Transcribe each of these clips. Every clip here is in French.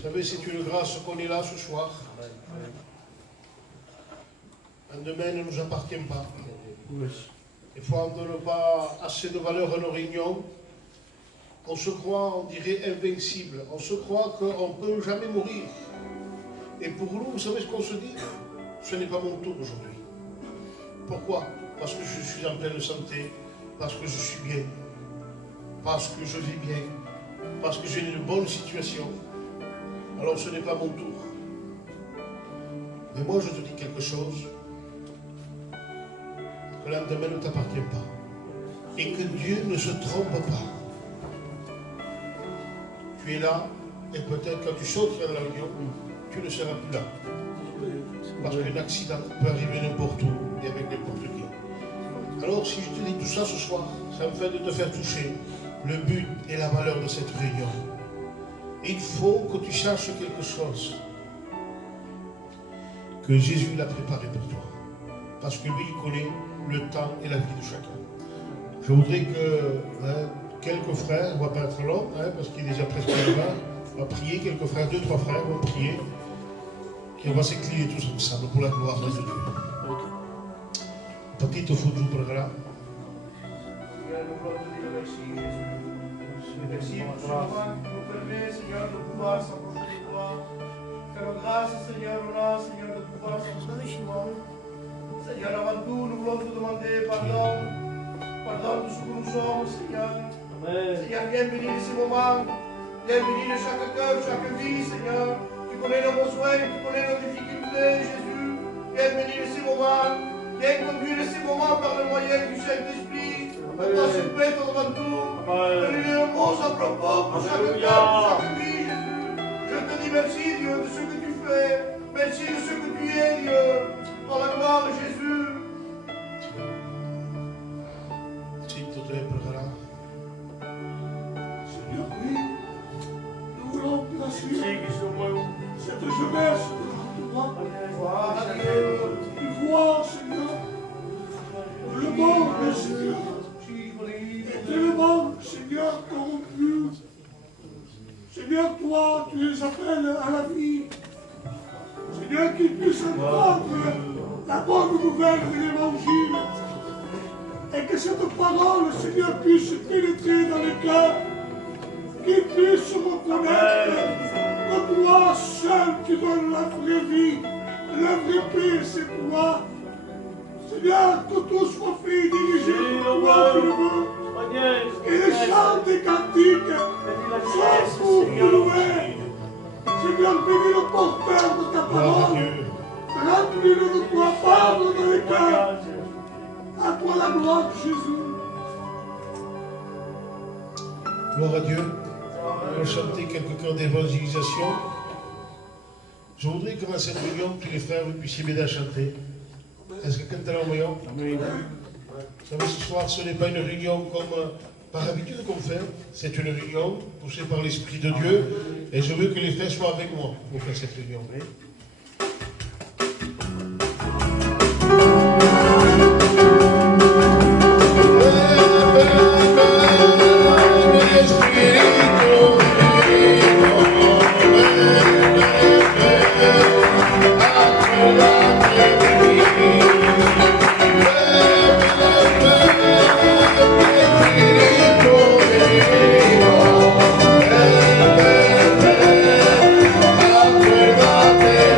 Vous savez, c'est une grâce qu'on est là ce soir. Un demain ne nous appartient pas. Des fois, on ne donne pas assez de valeur à nos réunions. On se croit, on dirait, invincible. On se croit qu'on ne peut jamais mourir. Et pour nous, vous savez ce qu'on se dit? Ce n'est pas mon tour aujourd'hui. Pourquoi? Parce que je suis en pleine santé, parce que je suis bien, parce que je vis bien, parce que j'ai une bonne situation. Alors ce n'est pas mon tour. Mais moi je te dis quelque chose, que l'endemain ne t'appartient pas. Et que Dieu ne se trompe pas. Tu es là, et peut-être quand tu sortiras de la réunion, tu ne seras plus là. Parce qu'un accident peut arriver n'importe où et avec n'importe qui. Alors si je te dis tout ça ce soir, c'est en fait de te faire toucher le but et la valeur de cette réunion. Il faut que tu cherches quelque chose que Jésus l'a préparé pour toi. Parce que lui, il connaît le temps et la vie de chacun. Je voudrais que quelques frères, on ne va pas être long, parce qu'il est déjà presque là, on va prier, quelques frères, 2-3 frères vont prier, et on va s'incliner tous ensemble pour la gloire de Dieu. Petite foudre pour là. Merci pour ce moment qui nous permet, Seigneur, de pouvoir s'approcher de toi. Faire grâce, Seigneur, Seigneur, de pouvoir s'approcher de toi. Seigneur, avant tout, nous voulons te demander pardon. Pardon de ce que nous sommes, Seigneur. Amen. Seigneur, viens bénir ces moments. Viens bénir chaque cœur, chaque vie, Seigneur. Tu connais nos besoins, tu connais nos difficultés, Jésus. Viens bénir ces moments. Viens conduire ces moments par le moyen du Saint-Esprit. Toi, c'est prêt devant tout. Donne-lui un mot à propos pour chaque cœur, pour chaque vie, Jésus. Je te dis merci, Dieu, de ce que tu fais. Merci de ce que tu es, Dieu. Pour la gloire de Jésus. Seigneur, oui, nous voulons placer cette jeunesse devant toi. Tu vois, Seigneur, le monde, Seigneur, est tellement, Seigneur, corrompu. Seigneur, toi, tu les appelles à la vie. Seigneur, qu'ils puissent entendre la bonne nouvelle de l'Évangile. Et que cette parole, Seigneur, puisse pénétrer dans les cœurs. Qu'ils puissent reconnaître que toi seul tu donnes la vraie vie. La vraie paix, c'est toi. Seigneur, que tout soit fait et dirigé comme toi tu le veux. Et les chants des cantiques sont pour te louer. Seigneur, bénis le porteur de ta parole. Remplis-le de toi, parle dans les cœurs. À toi la gloire, Jésus. Gloire à Dieu. On va chanter quelques chœurs d'évangélisation. Je voudrais que dans cette réunion, tous les frères, vous puissiez m'aider à chanter. Est-ce que quelqu'un est en moyen? Vous savez, ce soir, ce n'est pas une réunion comme par habitude qu'on fait. C'est une réunion poussée par l'Esprit de Dieu. Et je veux que les frères soient avec moi pour faire cette réunion. Acuérdate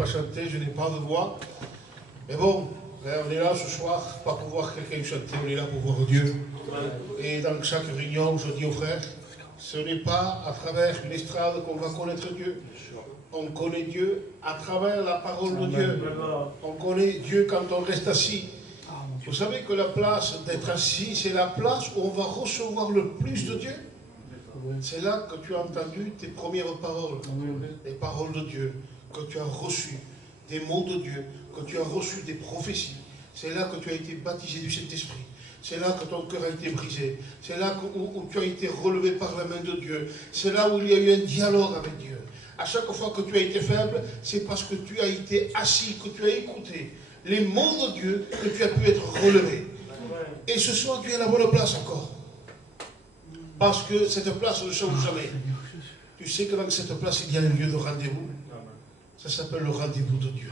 pas chanter, je n'ai pas de voix. Mais bon, on est là ce soir, pas pour voir quelqu'un chanter, on est là pour voir Dieu. Et dans chaque réunion, je dis aux frères, ce n'est pas à travers une estrade qu'on va connaître Dieu. On connaît Dieu à travers la parole de Dieu. On connaît Dieu quand on reste assis. Vous savez que la place d'être assis, c'est la place où on va recevoir le plus de Dieu. C'est là que tu as entendu tes premières paroles, les paroles de Dieu, que tu as reçues, des mots de Dieu, que tu as reçu des prophéties. C'est là que tu as été baptisé du Saint-Esprit. C'est là que ton cœur a été brisé. C'est là où tu as été relevé par la main de Dieu. C'est là où il y a eu un dialogue avec Dieu. À chaque fois que tu as été faible, c'est parce que tu as été assis, que tu as écouté les mots de Dieu, que tu as pu être relevé. Et ce soir, tu es à la bonne place encore. Parce que cette place ne change jamais. Tu sais que dans cette place, il y a un lieu de rendez-vous. Ça s'appelle le rendez-vous de Dieu.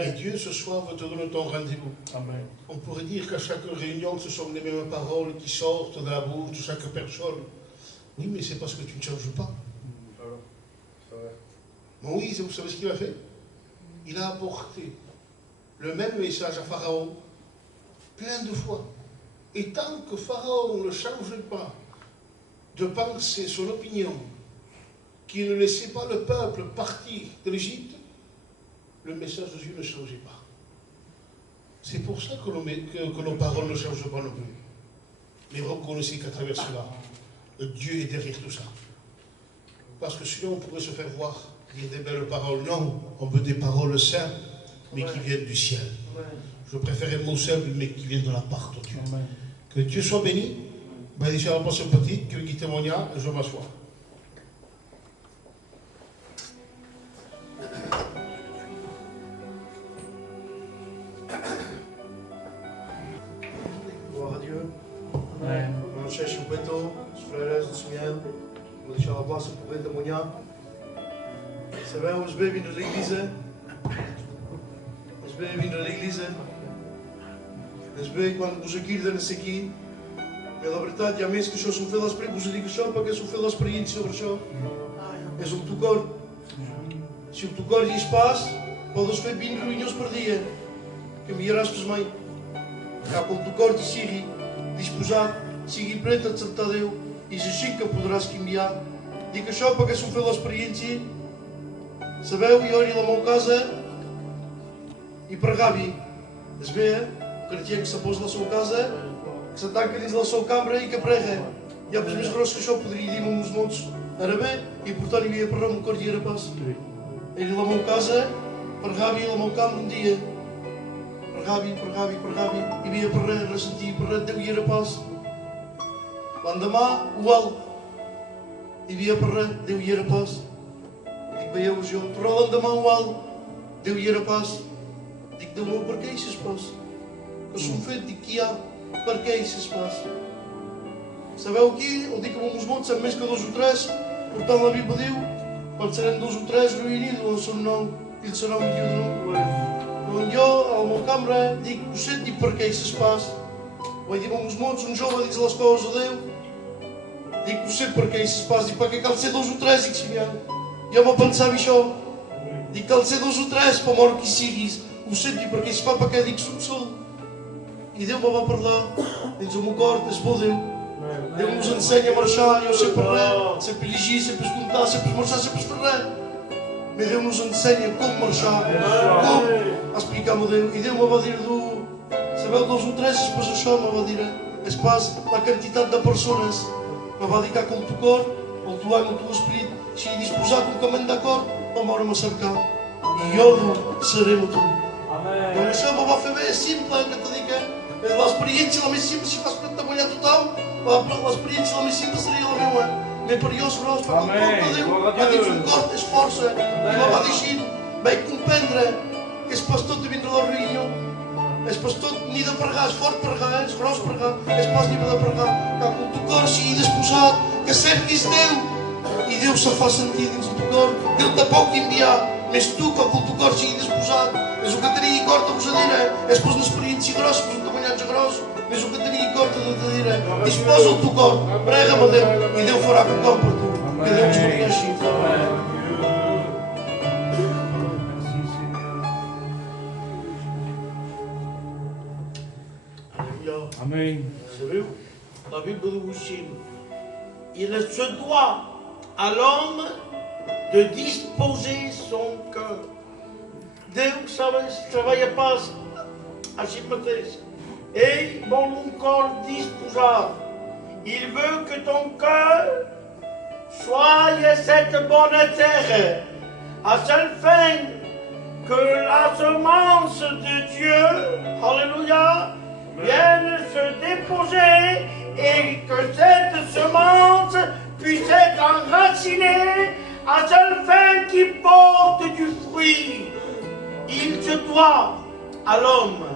Et Dieu, ce soir, veut te donner ton rendez-vous. On pourrait dire qu'à chaque réunion, ce sont les mêmes paroles qui sortent de la bouche de chaque personne. Oui, mais c'est parce que tu ne changes pas. Moïse, vous savez ce qu'il a fait? Il a apporté le même message à Pharaon plein de fois. Et tant que Pharaon ne changeait pas de penser son opinion, qu'il ne laissait pas le peuple partir de l'Égypte, le message de Dieu ne changeait pas. C'est pour ça que nos paroles ne changent pas non plus. Mais reconnaissez qu'à travers cela, Dieu est derrière tout ça. Parce que sinon on pourrait se faire voir, dire des belles paroles. Non, on veut des paroles simples, mais qui viennent du ciel. Je préfère un mot simple, mais qui vient de la part de Dieu. Que Dieu soit béni. Ben, déjà, on passe un petit, qui témoigne, et je m'assois. Gloire à Dieu. Mon cher Choupeto, frères do Senhor, vou deixar a place pour témoigner. Sabemos bem vindo da igreja. Mas bem vindo da igreja. Mas bem quando vos aqui dando-se aqui. Pela verdade, há meses que eu sou feio às experiências, vos digo só para que eu sou feio às experiências sobre só. És o que tu cor. Se o que tu cor e espaço, podes ver bem reuniões por dia. Que me irás para mãe. Cá com o tu cor de Siri, disposado, Siri preta de Santadeu, e se chica poderás que enviar. Diga só para que eu sou feio às experiências. Sabeu e ori lá mão casa e para Gabi. As vê, o que tinha que se pôs na sua casa. Que se ataca diz lá sua câmara e que prega. E há pessoas grossos que só poderia ir uns montes árabe e portanto ia para Ramo cor de rapaz. Ele lá mão casa para Gabi lá mão câmara dia. Para Gabi e via para ressentir para deu ir rapaz. Landamá o al e via para deu ir rapaz. Digo bem hoje eu para Landamá o al deu ir rapaz. Digo deu meu porque isso se passa. Eu sou feito de que há para que isso se passa. Sabeu o que? Eu digo que vamos montes, a menos que 2 ou 3, portanto a Bíblia diu, pode ser 2 ou 3 reunidos, ou se não, ele será um dia de novo. Onde eu, a uma câmara, digo, você diz para que isso se passa. Ou digo vamos montes, jovem diz as coisas de Deus. Digo, você para que isso se passa, digo, para que ele ser 2 ou 3 e que se vier. E eu me pensava só. Digo que ele ser 2 ou 3, para morrer que se diz, você diz para que isso se passa, para que digo sou. E Deus me vai para lá, diz o meu corpo, esse bom Deus. Deus nos ensina a marchar, eu sempre ré, sempre dirigir, sempre escutar, sempre marchar, sempre esperar. Mas Deus nos ensina como marchar, como a explicar-me Deus. E Deus me vai dizer do, sabeu, 2 ou 3, depois eu chamo, me vai dizer, espaço, a quantidade de pessoas, me vai dizer com o teu corpo, com o teu alma, com o teu espírito, se disposar com o caminho da cor, vamos me cercar. E eu seremos tu. Eu me chamo, vai fazer simples, que te diga. La experiência lá mais simples, se faz para trabalhar total, a experiência lá mais simples seria a mesma. Mas para nós, para o corpo de Deus, a Deus um corpo, esforça, e lá vai dizer, bem compreender, que esse pastor te vindo lá reunião, esse pastor nida para cá, forte para cá, grosso para cá, esse pastor nida para cá, cá com o teu corpo e desposado, que sempre diz Deus, e Deus só faz sentido dentro do corpo, Deus está pouco enviar, mas tu com o teu corpo e desposado, és o que teria e corta vos a dizer, és pôs na experiência grossa, pôs no caminhado grosso, mas o que teria e corta de dizer, dispôs o teu corpo, prega-me a Deus, e Deus fará com o campo para tu, que Deus nos preenche. Amen. Savez-vous, la Bible nous dit, il se doit à l'homme de disposer son cœur. Deus, sabes, trabalha paz assim mateix. Et bon corps disposable. Il veut que ton cœur soit cette bonne terre, à seule fin que la semence de Dieu, alléluia, vienne se déposer et que cette semence puisse être enracinée à seule fin qu'il porte du fruit. Il se doit à l'homme,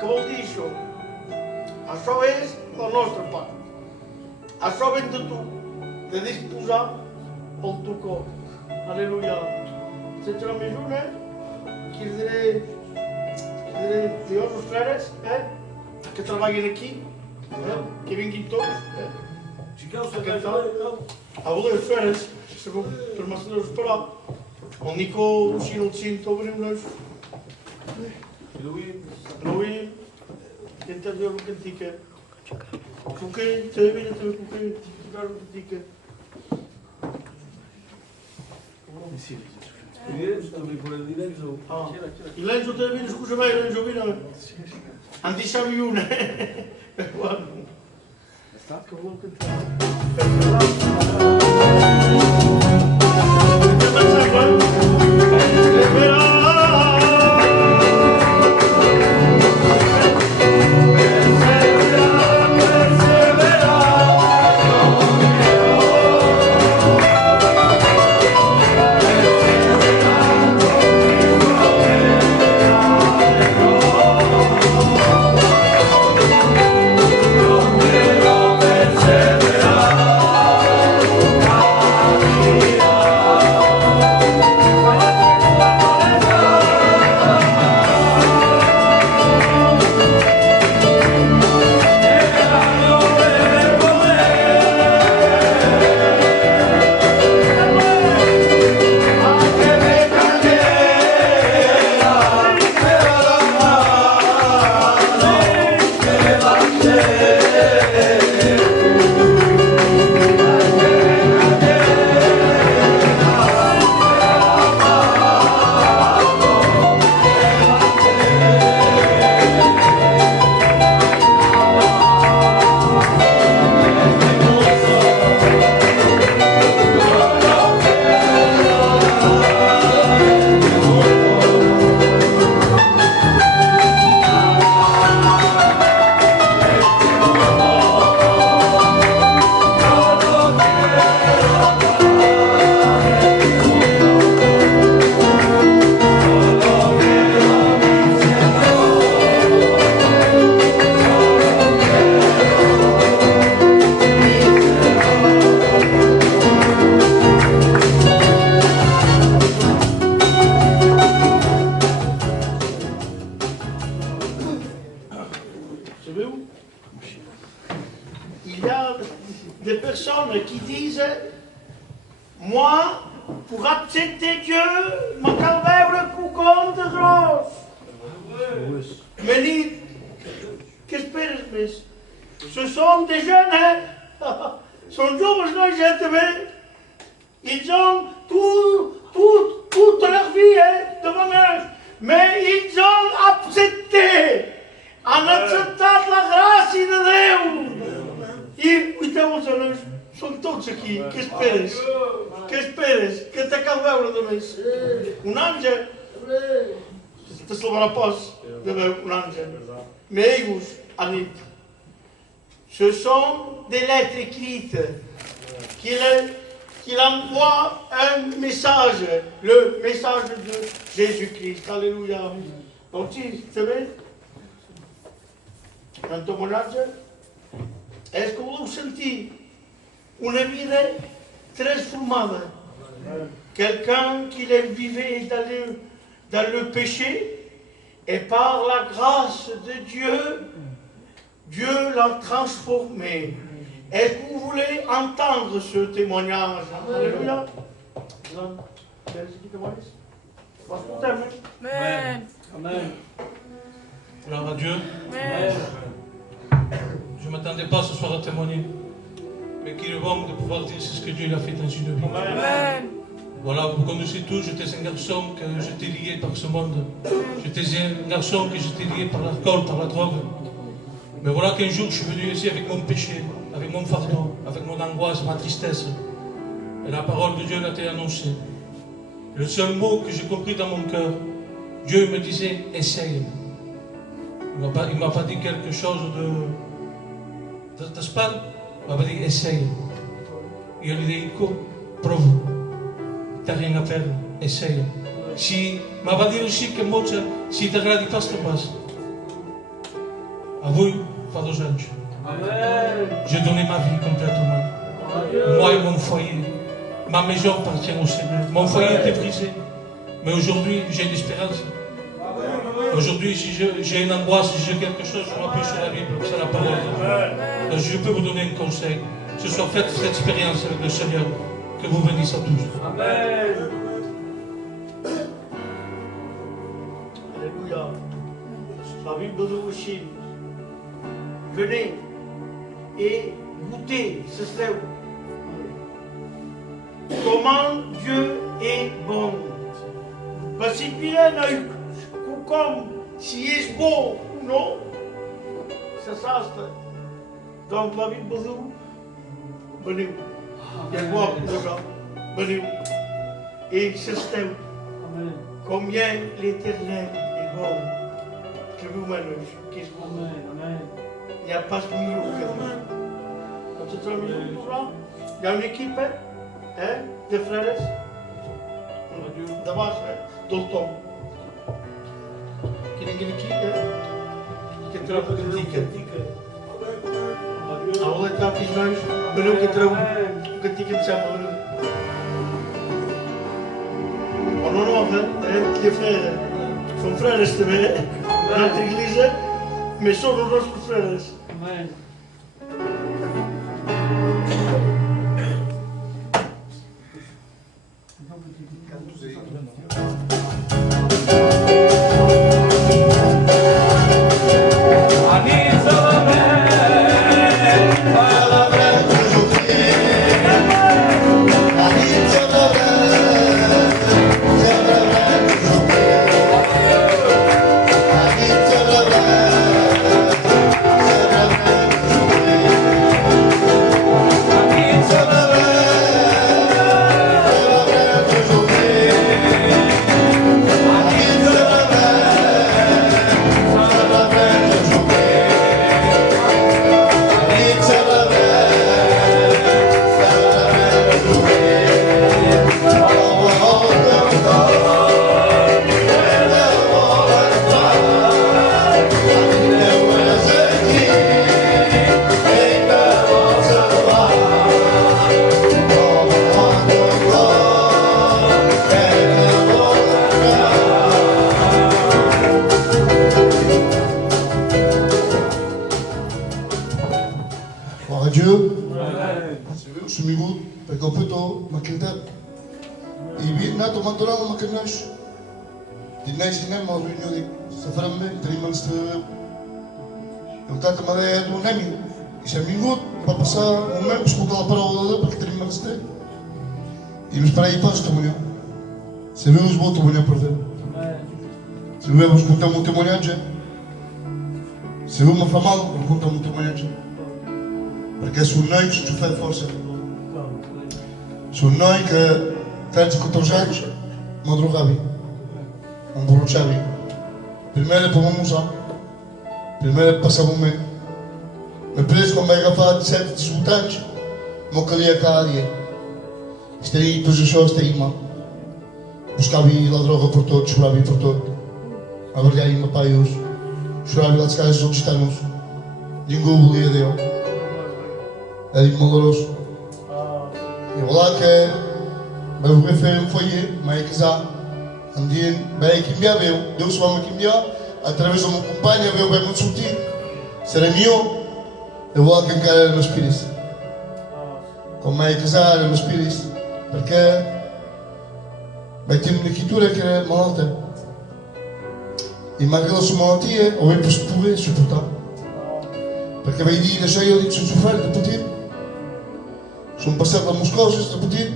como dicho, això és la nostra part. Això ven de tu, de disposar el teu cor. Aleluia. Sense la mesura, que diré Dios os frares, que trabalhem aqui, que vinguin tots. A voler os frares, segur, per m'has de esperar. El Nico, si no el sento, obrim-nos. Elohim, interior o cantica. Cuquei, também cuquei, tocar o cantica. E l'Enzo também, scusa me, l'Enzo vino. Anti sabe una. Que volevo cantar. des personnes qui disent moi, pour accepter Dieu, ma calvaire le coucon de rose. Mais dit, qu'est-ce que ce sont des jeunes, hein? Sont jeunes, non, gentlemen. Ils ont toute leur vie hein, devant eux. Mais ils ont accepté, en acceptant la grâce de Dieu. E uitamos a nós, são todos aqui, que esperes? Que esperes? Que te calveu de vez? Um anjo, te se levar a pós, de vez, um anjo. Meigos, Anit. Ce sont des lettres écrites qu'il envoie un message, le message de Jésus-Christ. Alléluia. Donc, tu sais, un témoignage. Est-ce que vous sentez une vie transformée? Quelqu'un qui vivait dans le péché et par la grâce de Dieu, Dieu l'a transformé. Est-ce que vous voulez entendre ce témoignage? Alléluia. Amen. Amen. Gloire à Dieu. Amen. m'attendais pas ce soir à témoigner, mais qui le bon de pouvoir dire c'est ce que Dieu a fait dans une vie. Amen. Voilà, vous connaissez tous, j'étais un garçon que j'étais lié par ce monde. J'étais un garçon que j'étais lié par l'alcool, par la drogue. Mais voilà qu'un jour je suis venu ici avec mon péché, avec mon fardeau, avec mon angoisse, ma tristesse. Et la parole de Dieu l'a été annoncée. Le seul mot que j'ai compris dans mon cœur, Dieu me disait, essaye. Il ne m'a pas dit quelque chose de spam, il m'a dit, essaye. Et il lui dit, prove. Tu n'as rien à faire, essaye. Si, m'a pas dit aussi que moi, si tu agradi pas, tu passes. À vous, fa 2 ans. J'ai donné ma vie complètement. Moi et mon foyer. Ma maison appartient au Seigneur. Mon foyer était brisé. Mais aujourd'hui, j'ai une espérance. Aujourd'hui, si j'ai une angoisse, si j'ai quelque chose, je m'appuie sur la Bible, c'est la parole de Dieu. Donc, je peux vous donner un conseil. Ce soit faites cette expérience avec le Seigneur, que vous bénisse à tous. Amen. Alléluia. La Bible nous aussi. Venez et goûtez ce slave. Comment Dieu est bon. Parce qu'il y a comme si est beau ou non, c'est ça. Donc la Bible nous venez. Il y a quoi pour ça? Venez. Et ce slave. Combien l'Éternel est bon. Que vous m'avez qu'est-ce que vous il n'y a pas de numéro. Il y a une équipe de frères. D'abord, d'automne. Qui est une équipe qui est très critique. Alors, les temps qui changent, nous qui très critique de ça. On en a fait, les frères, son frère est dans notre église, mais sont nos frères. Amen. Se avevamo svolto un problema, se avevamo ascoltato un testimoniaggio, se avevamo fatto male, raccontiamo un testimoniaggio. Perché sono noi che ci fanno forza. Sono noi che 13-14 anni non drogavi, non bruciavi. Prima provavamo a prima passavamo me. Ma preso quando mi agafava 17-18 anni, non calia cada dia. Stai in posizione, stai in mano. Buscavi la droga por todo, choravi por todo. Avaliai meu pai hoje. Choravi lá de casa dos gitanos. Ninguém volia Deus. Era doloroso. E lá que meu pai foi mais casar. Andien, bem que me viu. Deus vai me cambiar. Através de uma companhia veio bem muito sutil. Será meu. Eu vou lá que encarar meu espírito. Como é casar meu espírito. Porque bem, tem uma escritura que é malta. E malgré a sua malaltia, ele pouvait suportar. Perché vai dire, sai, io sono sofferto da petit, sono passato a Moscou da petit,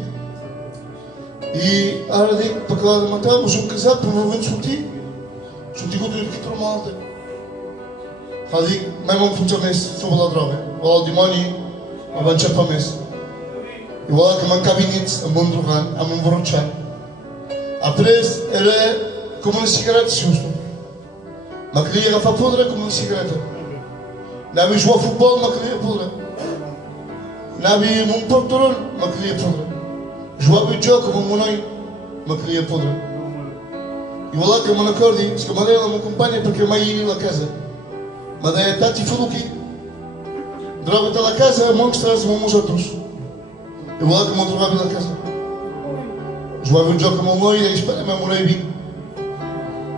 e ora dico, perché la mattina sono casato, non vengo su ti, sono ti godo di chi trovato. Ora dico, ma non funziona messo, sopra la droga, o il demonio, ma non c'è pas messo. E voilà che mancava inizio a un drogan, a un borracciare. Après, era come una sigaretta, giusto. Ma che lì era fa pudre come una sigaretta. Nabi joua football, ma queria podre. Nabi mon portorol, ma queria podre. Joua videojogo com monoi, ma queria podre. E voilà que eu me acordi, se que a madeira não me acompanha porque eu me ia lá casa. Madeira está te falou aqui. Droga está lá casa, monstros uns outros. E voilà que eu me drogava lá casa. Joua videojogo com monoi, e espera, me morei bem.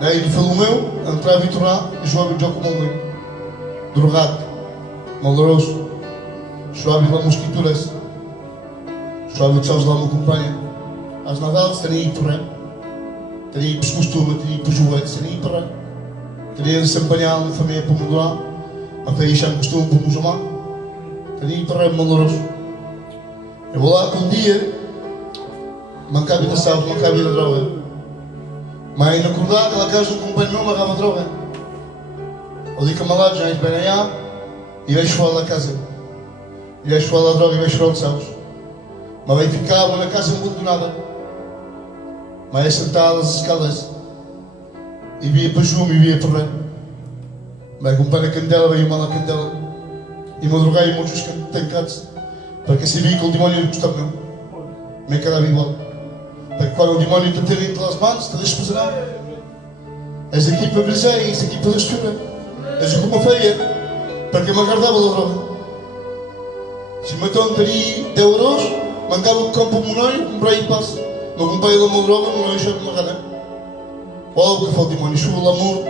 Daí ele falou meu, entrava e tornar, e joua videojogo com monoi. Drogado, maloroso, chove lá mosquituras, chove que sabes lá me acompanha. Às Nadal, tenho aí por aí, tenho aí por costume, tenho aí por joelho, tenho aí por aí. Tenho aí desempenhar na família para mudar, mas tenho aí já costume para me chamar. Tenho aí por aí maloroso. Eu vou lá com um dia, mancava na saúde, mancava na droga. Mas na acordar, aquela casa do companheiro meu agarrava droga. Eu digo que malado já é bem aí e vais fora da casa. E vais fora da droga e vais fora de sabes. Mas vai ficar na casa muito do nada. Mas é sentado nas escadas. E via para Juma e via para Rei. Mas acompanha a candela, veio mal a candela. E madrugar e muitos que têm catos. Porque se via que o demónio gostava não. Me quedava igual. Porque quando o demónio te tem entre as mãos, te deixa fazer. És aqui para brilhar e és aqui para destruir. És como feia, porque me aguardava da droga. Se me teria 10 euros, mancava o campo monoi, comprei e passo. Não comprei lá uma droga, monoi já me agarra. Olha o que foi o demônio, chuva o amor,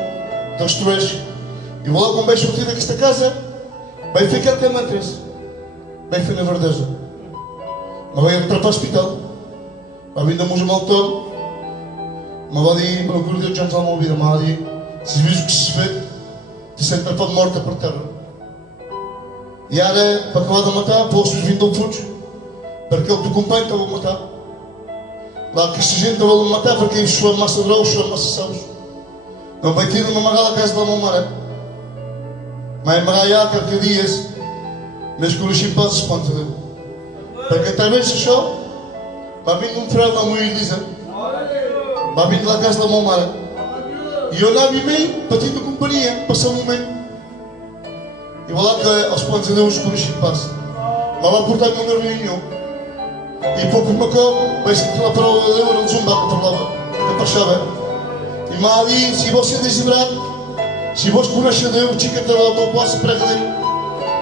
destruís. E vou lá com um beijo sortido desta casa, vai ficar até a 13. Vai ficar na verdade. Mas vai entrar para o hospital. Vai vir da música mal todo. Mas vai ali, para o cura de Jones Alma vida, mas ali, se viu o que se fez. Sempre para morta por terra. E era para acabar de matar, postos vindo ao fundo, porque ele te acompanha estava a matar. Lá que esta gente estava a matar porque ele chua massa droga, chua massa sabes. Não vai ter uma magala casa da mamãe. Mas maraiá que aquele dias, mas com os chimpados espanta dele. Porque através do show, vai vir um fraude na minha igreja, vai vir da casa da mamãe. E eu lá vi bem, partindo de companhia, passou um momento. E vou lá que aos pontos de Deus com os chimpados. Mas vai portar uma reunião. E pouco me acabo, vai ser pela prova de Deus, não zumba que falava, que passava. E mas ali, se você desibrado, se você conhece Deus, chica te lá para o passo para ele.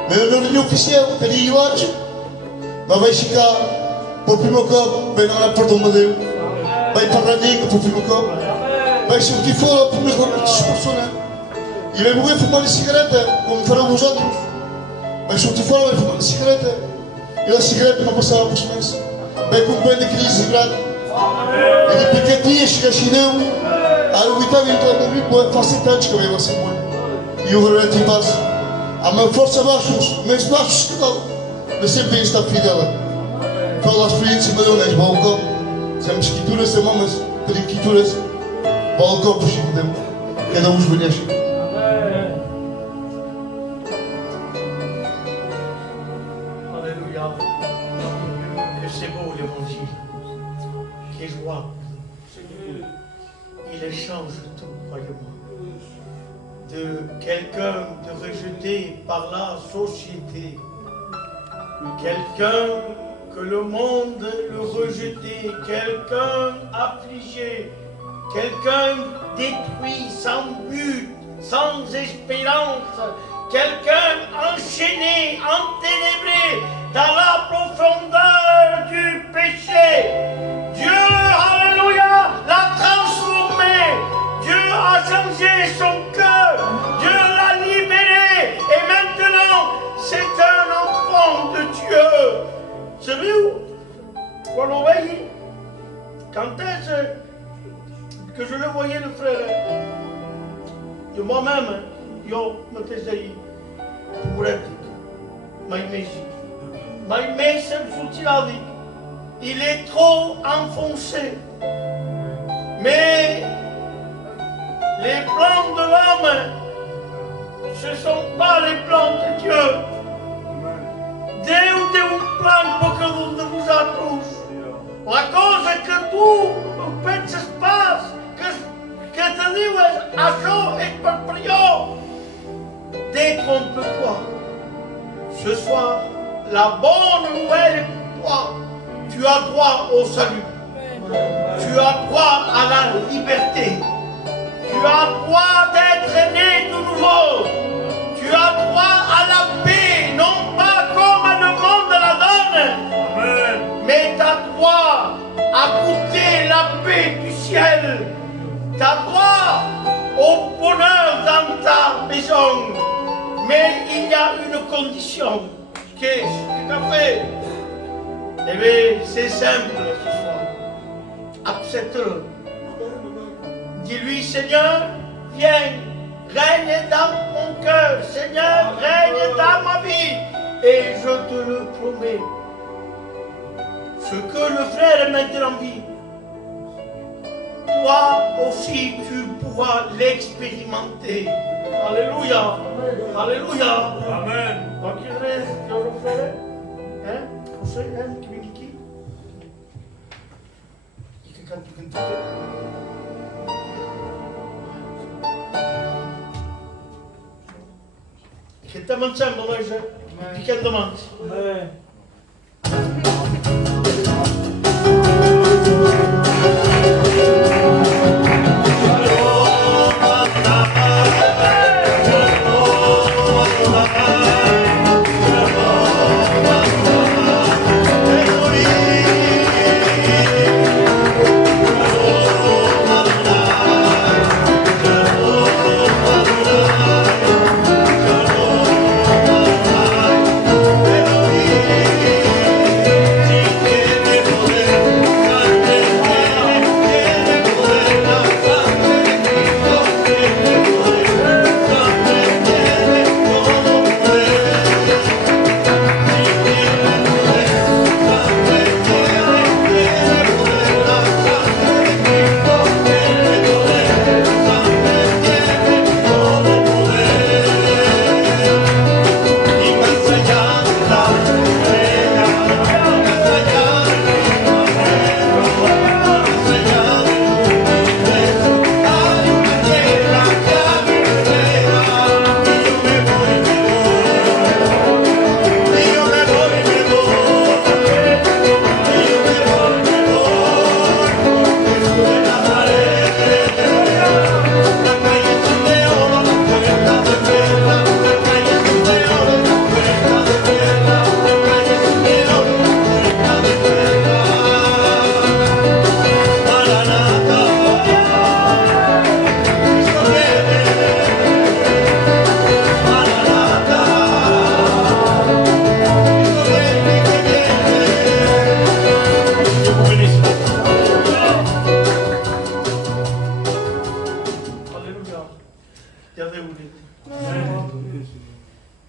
Mas na reunião oficial, tem ilados, mas vai ficar, por primeiro cabo, vai na perdão de Deus. Vai para a dica, por primeiro cabo. Vai sortir fora por uma persona. E vai morrer fumar uma cigareta, como farão os outros. Vai sortir fora, vai fumar uma cigareta. E a cigareta não passava por semestre. Vai compreender aquele desibrado. E de picatinha, chega a chineu. A oitava então a morrer, faz 7 anos que eu ia ser morto. E o resto em paz. Há uma força baixos, mas baixos que não. Mas sempre está fidel. Fala a experiência, mas eu não és balcão. Temos escrituras, temos mamas, temos escrituras. Balcão por Chico Deus. Cada um os conhece. Alléluia. Que c'est beau l'évangile. Quelle joie. Il change tout, croyez-moi. De quelqu'un de rejeté par la société. Quelqu'un que le monde le rejetait. Quelqu'un affligé. Quelqu'un détruit, sans but, sans espérance. Quelqu'un enchaîné, enténébré dans la profondeur du péché. Dieu, alléluia, l'a transformé. Dieu a changé son cœur. Dieu l'a libéré. Et maintenant, c'est un enfant de Dieu. Savez-vous, vous le voyez, quand est-ce que je le voyais, le frère, de moi-même, yo, me tesei. Il est trop enfoncé. Mais les plans de l'homme, ce ne sont pas les plans de Dieu. Deus tem plano para cada de vos atos. La cosa que tu penses pas, que te dius, això és per allò. Détrompe-toi. Ce soir, la bonne nouvelle pour toi, tu as droit au salut. Tu as droit à la liberté. Tu as droit d'être né de nouveau. Tu as droit à la paix, non pas comme le monde la donne. Amen. Mais tu as droit à goûter la paix du ciel. Tu as droit au bonheur dans ta maison. Mais il y a une condition. Qu'est-ce qu'a fait? Eh bien, c'est simple ce soir. Accepte-le. Dis-lui, Seigneur, viens, règne dans mon cœur. Seigneur, règne dans ma vie. Et je te le promets. Ce que le frère maintenant vit, toi aussi tu pourras l'expérimenter. Alléluia. Alléluia. Amen. Donc il reste le frère. Hein? Vous savez, hein, qui vient qui? Quand tu cantes. Che stiamo insieme noi, di che domande?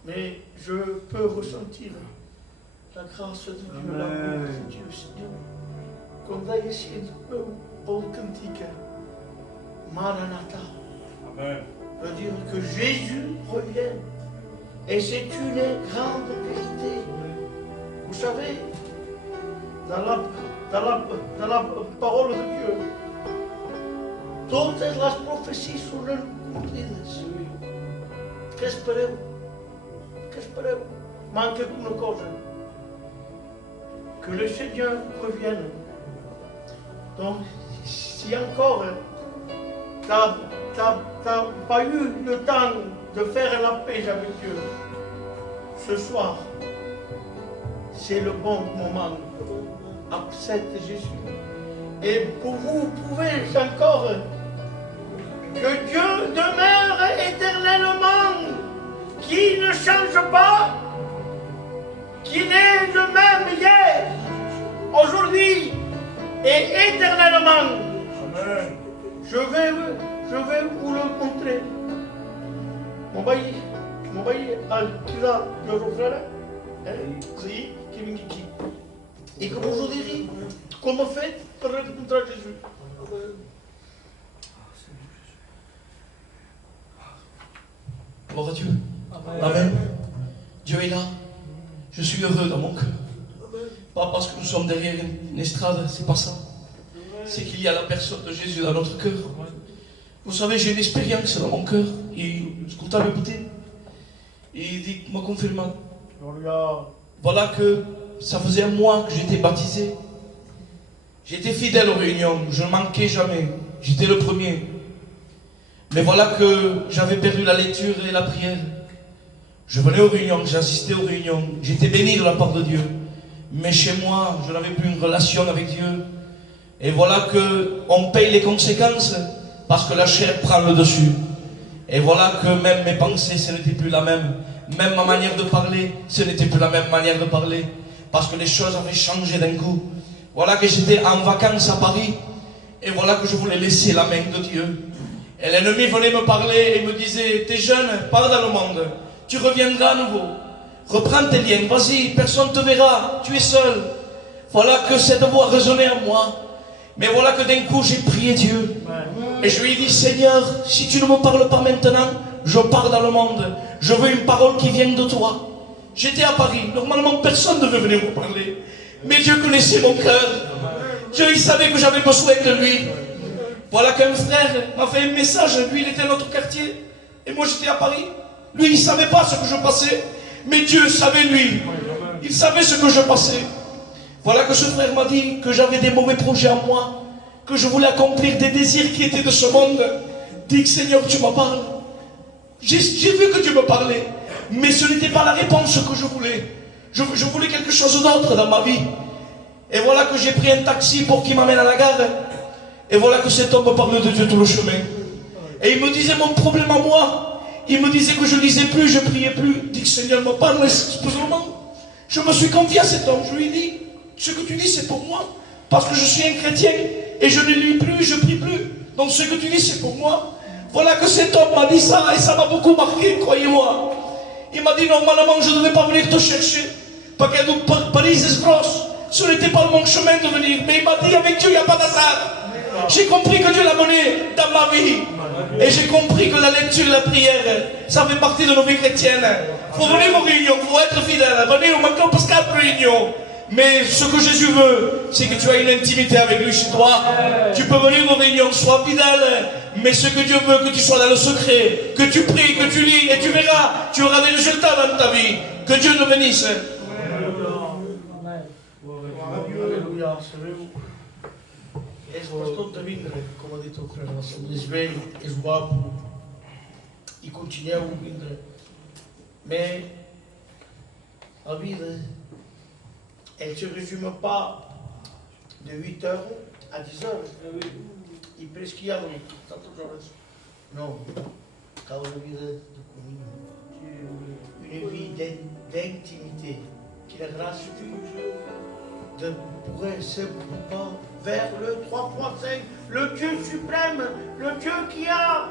Mais je peux ressentir la grâce de Dieu, l'amour de Dieu, Seigneur. Quando hai sido au cantique, Maranatha, veut dire que Jésus revient. Et c'est une grande vérité. Vous savez, dans la parole de Dieu, todas as profecias foram cumpridas. Que espereu? Que espereu? Manca uma coisa. Que le Seigneur revienne. Donc, si encore tu n'as pas eu le temps de faire la paix avec Dieu, ce soir, c'est le bon moment. Accepte Jésus. Et pour vous pouvez encore que Dieu demeure éternellement, qui ne change pas, qui est le même hier, aujourd'hui et éternellement. Je vais vous le montrer. On va y Mon pays, qui a le frère, qui vient ici. Et que vous direz, comment faites pour rencontrer Jésus? Gloire à Dieu. Amen. Dieu est là. Je suis heureux dans mon cœur. Pas parce que nous sommes derrière une estrade, c'est pas ça. C'est qu'il y a la personne de Jésus dans notre cœur. Vous savez, j'ai une expérience dans mon cœur. Et écoutez, écoutez. Il dit, m'a confirmé. Voilà que ça faisait un mois que j'étais baptisé. J'étais fidèle aux réunions, je ne manquais jamais. J'étais le premier. Mais voilà que j'avais perdu la lecture et la prière. Je venais aux réunions, j'assistais aux réunions. J'étais béni de la part de Dieu. Mais chez moi, je n'avais plus une relation avec Dieu. Et voilà qu'on paye les conséquences parce que la chair prend le dessus. Et voilà que même mes pensées, ce n'était plus la même. Même ma manière de parler, ce n'était plus la même manière de parler. Parce que les choses avaient changé d'un coup. Voilà que j'étais en vacances à Paris. Et voilà que je voulais laisser la main de Dieu. Et l'ennemi venait me parler et me disait, t'es jeune, pars dans le monde. Tu reviendras à nouveau. Reprends tes liens, vas-y, personne ne te verra, tu es seul. Voilà que cette voix résonnait en moi. Mais voilà que d'un coup j'ai prié Dieu. Et je lui ai dit, Seigneur, si tu ne me parles pas maintenant, je pars dans le monde. Je veux une parole qui vienne de toi. J'étais à Paris, normalement personne ne devait venir me parler. Mais Dieu connaissait mon cœur. Dieu, il savait que j'avais besoin de lui. Voilà qu'un frère m'a fait un message, lui il était dans notre quartier. Et moi j'étais à Paris. Lui il ne savait pas ce que je passais. Mais Dieu savait lui. Il savait ce que je passais. Voilà que ce frère m'a dit que j'avais des mauvais projets en moi, que je voulais accomplir des désirs qui étaient de ce monde. Dis que Seigneur, tu m'en parles. J'ai vu que Dieu me parlait, mais ce n'était pas la réponse que je voulais. Je voulais quelque chose d'autre dans ma vie. Et voilà que j'ai pris un taxi pour qu'il m'amène à la gare. Et voilà que cet homme me parlait de Dieu tout le chemin. Et il me disait mon problème à moi. Il me disait que je lisais plus, je priais plus. Dis que Seigneur me parle, excuse-moi. Je me suis confié à cet homme, je lui ai dit, ce que tu dis c'est pour moi, parce que je suis un chrétien, et je ne lis plus, je prie plus, donc ce que tu dis c'est pour moi. Voilà que cet homme m'a dit ça, et ça m'a beaucoup marqué, croyez-moi. Il m'a dit, normalement je ne devais pas venir te chercher, parce que Paris est grosse, ce n'était pas le bon chemin de venir, mais il m'a dit, avec Dieu il n'y a pas d'hasard. J'ai compris que Dieu l'a mené dans ma vie, et j'ai compris que la lecture et la prière, ça fait partie de nos vies chrétiennes. Il faut venir aux réunions, il faut être fidèle, venir au manquant parce 4 réunions. Mais ce que Jésus veut, c'est que tu aies une intimité avec lui chez toi. Tu peux venir aux réunions, sois fidèle. Mais ce que Dieu veut, que tu sois dans le secret, que tu pries, que tu lis, et tu verras, tu auras des résultats dans ta vie. Que Dieu te bénisse. Alléluia, savez-vous? Esse pastor também, como a dito a relação de Israel, é guapo e continua a ouvir. Mais la vie, elle ne se résume pas de 8 heures à 10 heures. Il peut ce qu'il y a non, car la vie de communion, une vie d'intimité, qui est la grâce de pourrait se pas vers le 3.5, le Dieu suprême, le Dieu qui a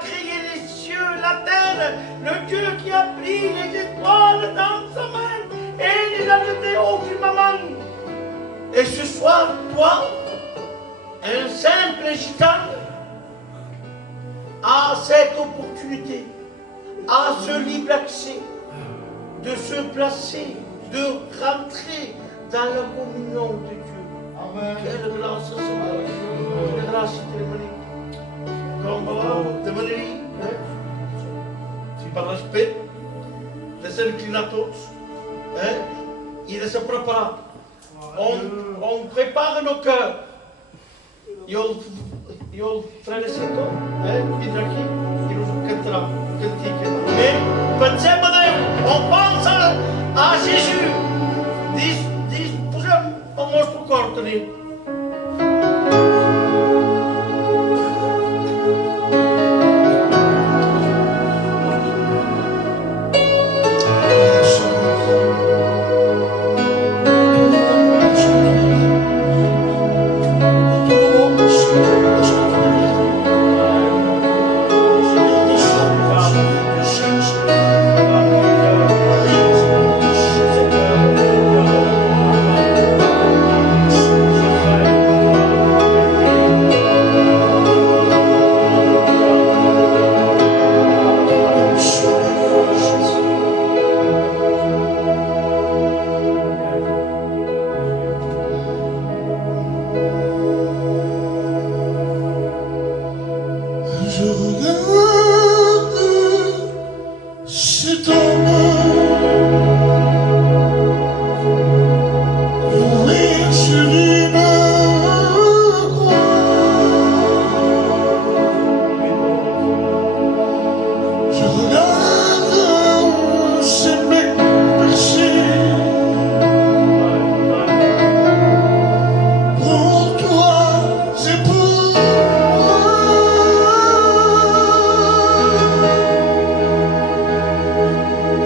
créé les cieux, la terre, le Dieu qui a pris les étoiles dans sa main et les a jetées au firmament. Et ce soir, toi, un simple gitan, a cette opportunité, a ce libre accès de se placer, de rentrer dans la communion de Dieu. Amen. Quelle grâce, Seigneur. Quelle grâce, te manieri, si par respect, de s'incliner à tous, et de se préparer. On prépare nos cœurs. Et on frère et sœur, il vient aquí, il nous cantera, mais pensez on pense à Jésus. Dis, on mostra o corpo ali. Je regarde cet homme mourir sur une croix. Je regarde ces mecs percés pour toi et pour moi.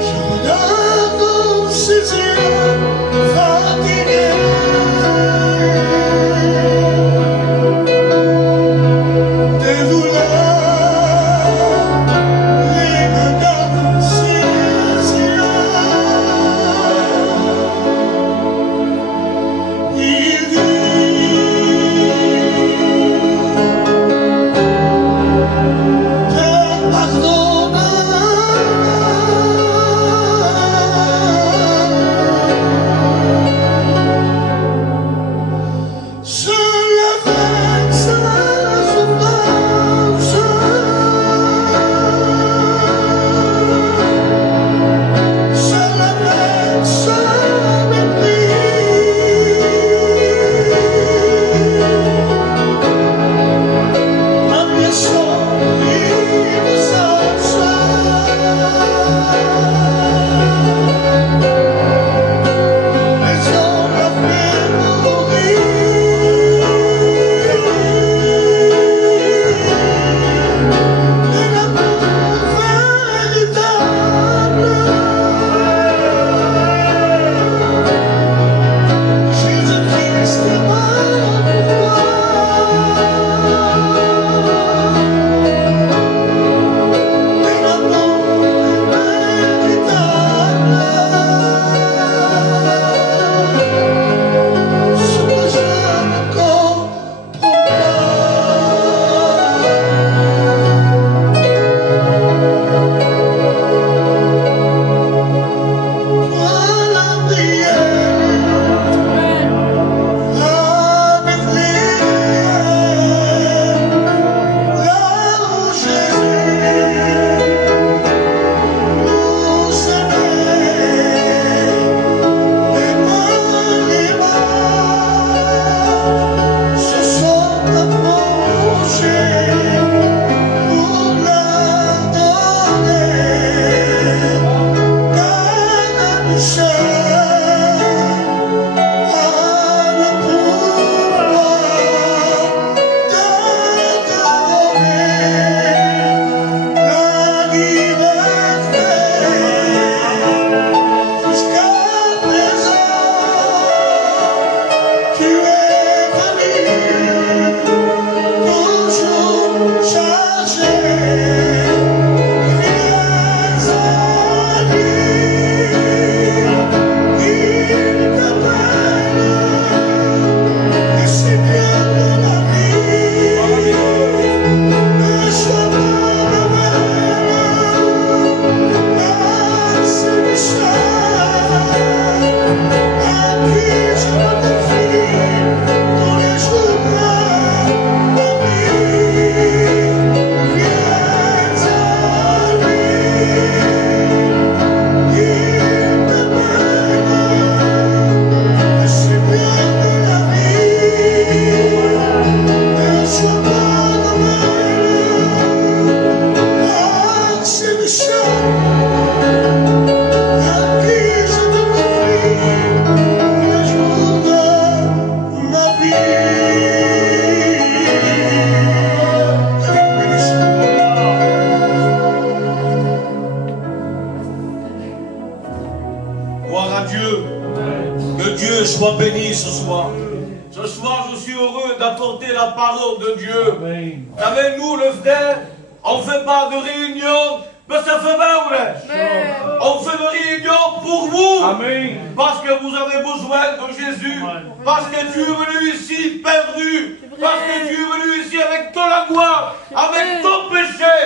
Je regarde ces yeux fatigués des douleurs, les regards silencieux. Il dit Père, pardonne. Seul avec sa souffrance, seul avec sa mépris, malgré son innocence, les hommes l'ont fait mourir. Et l'amour véritable, Jésus-Christ est mort pour moi. Et l'amour véritable, ce que je ne comprends pas. Toi la prière à Bethléem, là où Jésus nous aimait, les mains se sont approchées pour l'adorer, car nous sommes à le pouvoir d'adorer la liberté. Jusqu'à présent, tu es venu, toujours chargé. Viens à lui, il t'appelle, et c'est bien de la vie. Ne sois pas rebelle, c'est le seul à qui je me confie tous les jours de ma vie. Viens à lui, il t'appelle, et c'est bien de la vie. Ne sois pas rebelle, c'est le seul à qui je me confie tous les jours de ma vie. Avec bénédiction. Gloire à Dieu. Que Dieu soit béni ce soir. Ce soir, je suis heureux d'apporter la parole de Dieu. Avec nous, le frère, on ne fait pas de réunion, mais ça fait bien, vrai. On fait une réunion pour vous. Parce que vous avez besoin de Jésus. Parce que tu es venu ici perdu. Parce que tu es venu ici avec ton angoisse, avec ton péché.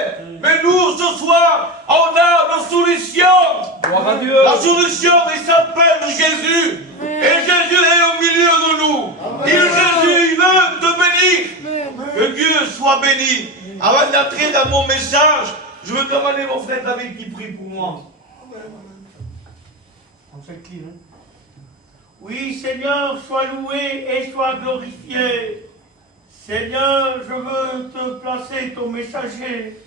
Mais nous, ce soir, on a la solution. La solution, il s'appelle Jésus. Et Jésus est au milieu de nous. Et Jésus, il veut te bénir. Que Dieu soit béni. Avant d'entrer dans mon message, je veux demander mon frère David qui prie pour moi. Oui, Seigneur, sois loué et sois glorifié. Seigneur, je veux te placer ton messager.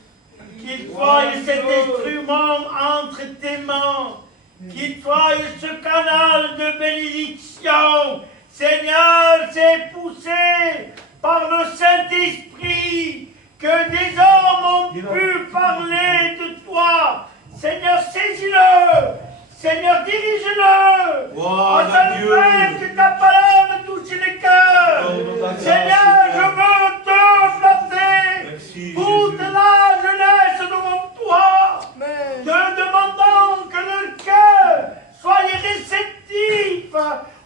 Qu'il soit cet instrument entre tes mains. Qu'il soit ce canal de bénédiction. Seigneur, c'est poussé par le Saint-Esprit que des hommes ont pu parler de toi. Seigneur, saisis-le. Seigneur, dirige-le. Afin que ta parole touche les cœurs. Seigneur, je veux te placer. Toute la jeunesse devant toi. Te demandant que le cœur soit réceptif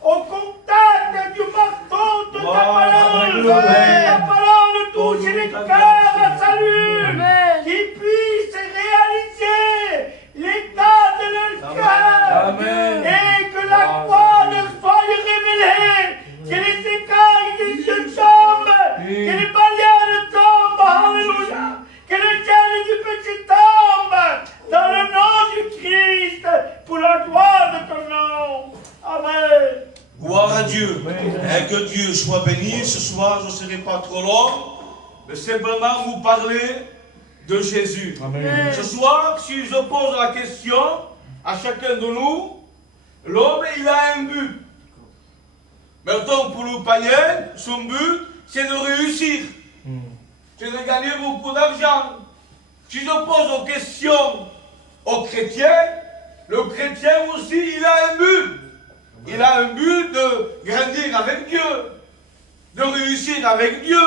au contact du marteau de ta parole. Ta parole touche les cœurs à salut. Qu'ils puissent réaliser l'état de leur cœur. Et que la croix leur soit révélée. Que les écailles des yeux tombent. Que les barrières tombent. Alléluia. Que les chaînes du péché tombent. Dans le nom du Christ. Pour la gloire de ton nom. Amen. Gloire à Dieu. Et que Dieu soit béni. Ce soir, je ne serai pas trop long, mais simplement vous parler de Jésus. Amen. Ce soir, si je pose la question à chacun de nous, l'homme, il a un but. Maintenant, pour le païen, son but, c'est de réussir. C'est de gagner beaucoup d'argent. Si je pose aux questions aux chrétiens, le chrétien aussi, il a un but. Il a un but de grandir avec Dieu, de réussir avec Dieu.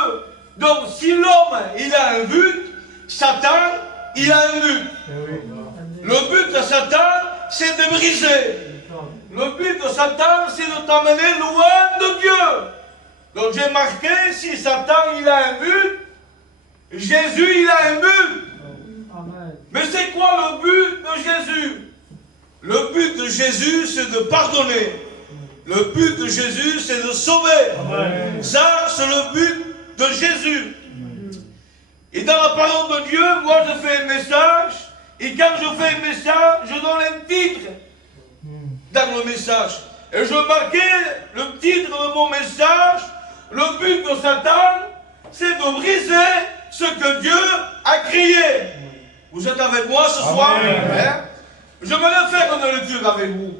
Donc, si l'homme, il a un but, Satan, il a un but. Le but de Satan, c'est de briser. Le but de Satan, c'est de t'amener loin de Dieu. Donc, j'ai marqué, si Satan, il a un but, Jésus, il a un but. Mais c'est quoi le but de Jésus? Le but de Jésus, c'est de pardonner. Le but de Jésus, c'est de sauver. Amen. Ça, c'est le but de Jésus. Et dans la parole de Dieu, moi, je fais un message. Et quand je fais un message, je donne un titre dans le message. Et je marquais le titre de mon message. Le but de Satan, c'est de briser ce que Dieu a créé. Vous êtes avec moi ce soir? Hein? Je vais le faire une lecture avec vous.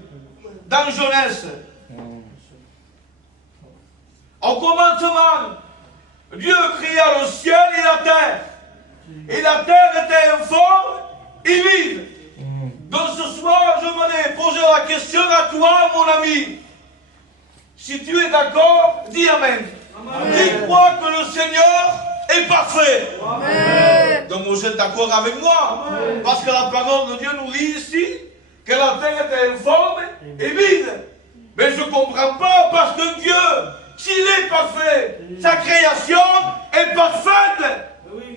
Dans Genèse. Au commencement, Dieu créa le ciel et la terre. Et la terre était informe et vide. Donc ce soir, je voudrais poser la question à toi, mon ami. Si tu es d'accord, dis Amen. Qui croit que le Seigneur est parfait? Amen. Donc vous êtes d'accord avec moi? Amen. Parce que la parole de Dieu nous dit ici que la terre était informe et vide. Mais je ne comprends pas parce que Dieu, s'il est parfait, sa création est parfaite.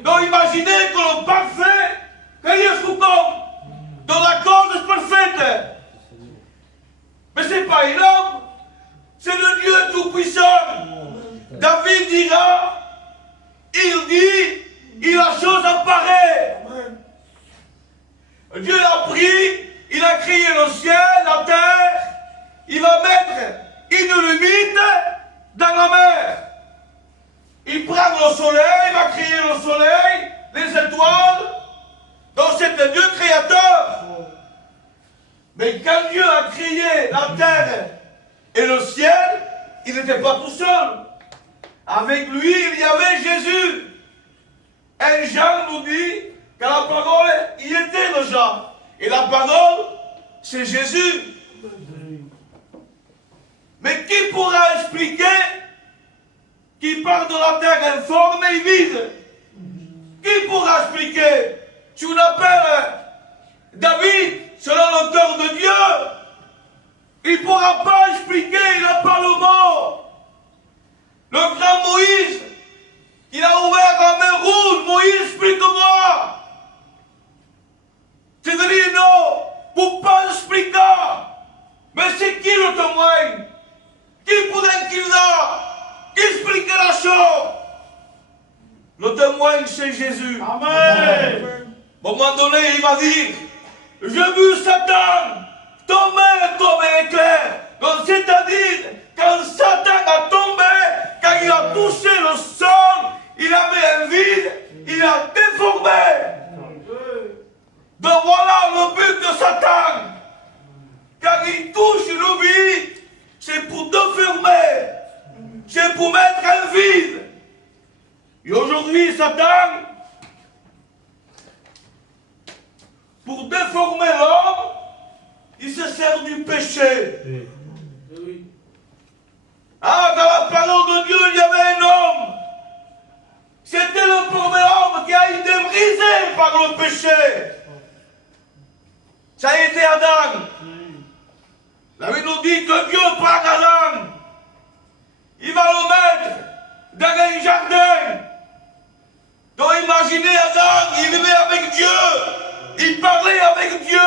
Donc imaginez que le parfait, que Dieu se coupe dans la cause parfaite. Mais ce n'est pas un homme, c'est le Dieu tout-puissant. David dira, il dit, il la chose apparaît. Dieu a pris, il a créé le ciel, la terre, il va mettre une limite dans la mer. Il prend le soleil, il va créer le soleil, les étoiles. Donc c'est un Dieu créateur. Mais quand Dieu a créé la terre et le ciel, il n'était pas tout seul. Avec lui, il y avait Jésus. Et Jean nous dit que la parole, il était déjà. Et la parole, c'est Jésus. Mais qui pourra expliquer qui part de la terre informe et vide? Qui pourra expliquer? Tu l'appelles David, selon le cœur de Dieu. Il ne pourra pas expliquer, il n'a pas le mot. Le grand Moïse, il a ouvert la mer rouge. Moïse, explique-moi. C'est-à-dire, non, pour pas expliquer. Mais c'est qui le témoin? Qui pourrait qu'il a? Qui explique la chose? Le témoin, péché Jésus. Amen. À un moment donné, il va dire, j'ai vu Satan tomber comme un éclair. Donc c'est-à-dire, quand Satan a tombé, quand il a touché le sol, il avait un vide, il a déformé. Donc voilà le but de Satan. Quand il touche le vide, c'est pour déformer, c'est pour mettre un vide. Et aujourd'hui, Satan, pour déformer l'homme, il se sert du péché. Ah, dans la parole de Dieu, il y avait un homme. C'était le premier homme qui a été brisé par le péché. Ça a été Adam. La Bible nous dit que Dieu prend Adam. Il va le mettre dans un jardin. Donc imaginez Adam, il vivait avec Dieu. Il parlait avec Dieu.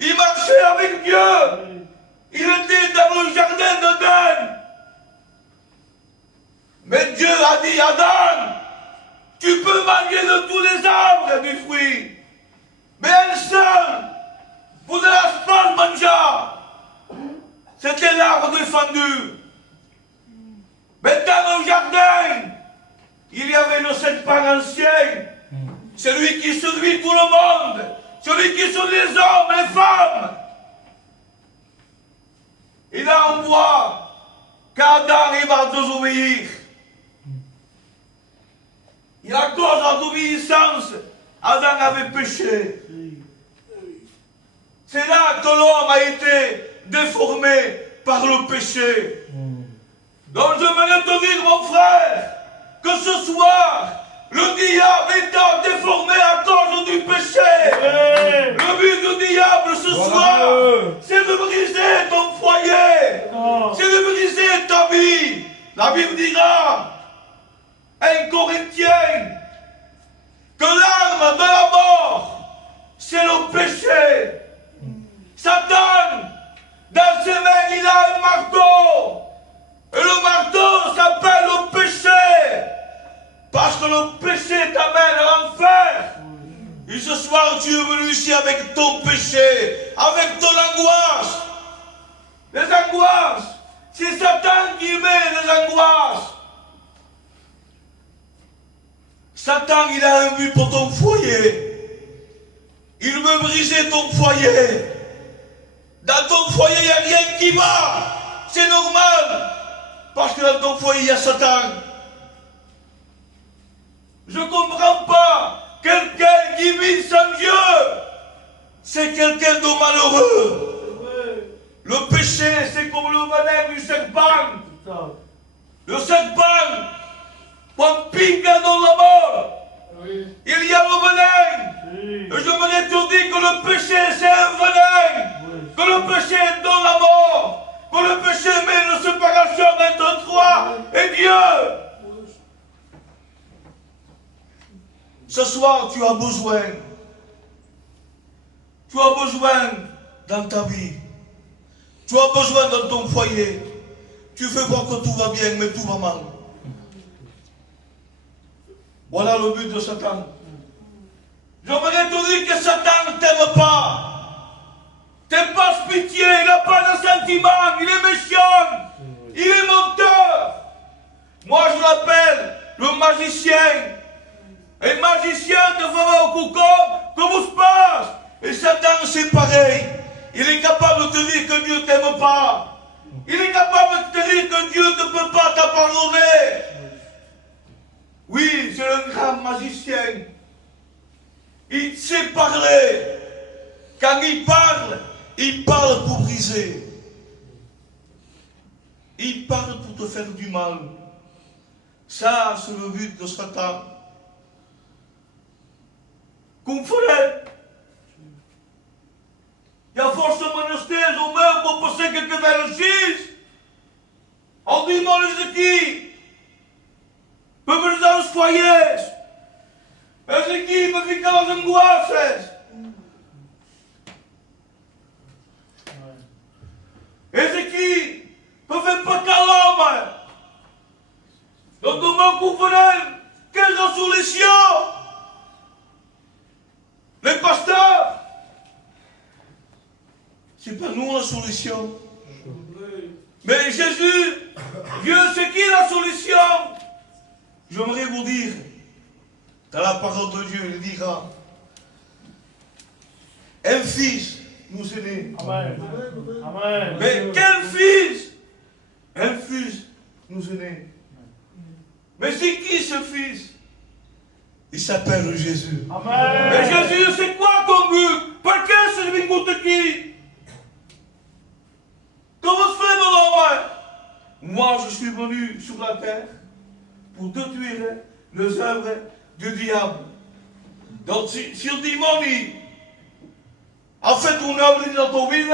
Il marchait avec Dieu. Il était dans le jardin d'Éden. Mais Dieu a dit, Adam, tu peux manger de tous les arbres du fruit. Mais un seul, vous ne laissez pas le manger. C'était l'arbre défendu. Mais dans le jardin, il y avait le serpent ancien. Celui qui séduit tout le monde. Celui qui séduit les hommes, les femmes. Il a envoyé qu'Adam il va désobéir. Et à cause de l'obéissance, Adam avait péché. C'est là que l'homme a été déformé par le péché. Donc j'aimerais te dire, mon frère, que ce soir, le diable est déformé à cause du péché. Le but du diable ce soir, c'est de briser ton foyer. C'est de briser ta vie. La Bible dira, 1 Corinthiens, que l'arme de la mort, c'est le péché. Satan, dans ses mains, il a un marteau. Et le marteau s'appelle le péché. Parce que le péché t'amène à l'enfer. Et ce soir, tu es venu ici avec ton péché, avec ton angoisse. Les angoisses, c'est Satan qui met les angoisses. Satan, il a un but pour ton foyer. Il veut briser ton foyer. Dans ton foyer, il n'y a rien qui va. C'est normal. Parce que dans ton foyer, il y a Satan. Je ne comprends pas. Quelqu'un qui vit sans Dieu, c'est quelqu'un de malheureux. Le péché, c'est comme le venin du serpent. Le serpent, quand pique dans la mort, il y a le venin. Et j'aimerais te dire que le péché, c'est un venin. Que le péché donne la mort. Que le péché met une séparation entre toi et Dieu. Ce soir, tu as besoin dans ta vie. Tu as besoin dans ton foyer. Tu fais voir que tout va bien, mais tout va mal. Voilà le but de Satan. J'aimerais te dire que Satan ne t'aime pas. T'es pas pitié, il n'a pas de sentiment, il est méchant, il est menteur. Moi je l'appelle le magicien. Un magicien ne va pas au coucou comme vous se passe. Et Satan c'est pareil. Il est capable de te dire que Dieu ne t'aime pas. Il est capable de te dire que Dieu ne peut pas t'abandonner. Oui, c'est un grand magicien. Il sait parler. Quand il parle pour briser. Il parle pour te faire du mal. Ça, c'est le but de Satan. Confrère, il y a forcément resté au même pour passer quelques versets. On dit, mon Ézéchiel, peut venir dans le foyer. Ézéchiel peut ficar dans les angoisses. Ézéchiel peut faire pas qu'à l'homme. Donc, comment confrère, quelle est la solution? c'est pas nous la solution. Mais Jésus, Dieu, c'est qui la solution? J'aimerais vous dire, dans la parole de Dieu, il dira, un fils nous est né. Amen. Amen. Mais quel fils? Un fils nous est né. Mais c'est qui ce fils? Il s'appelle Jésus. Amen. Mais Jésus, c'est quoi ton but? Pour quel c'est le but de qui? Comment se fait mon homme? Moi, je suis venu sur la terre pour détruire les œuvres du diable. Donc, si le démon, en fait, une œuvre dans ton vie,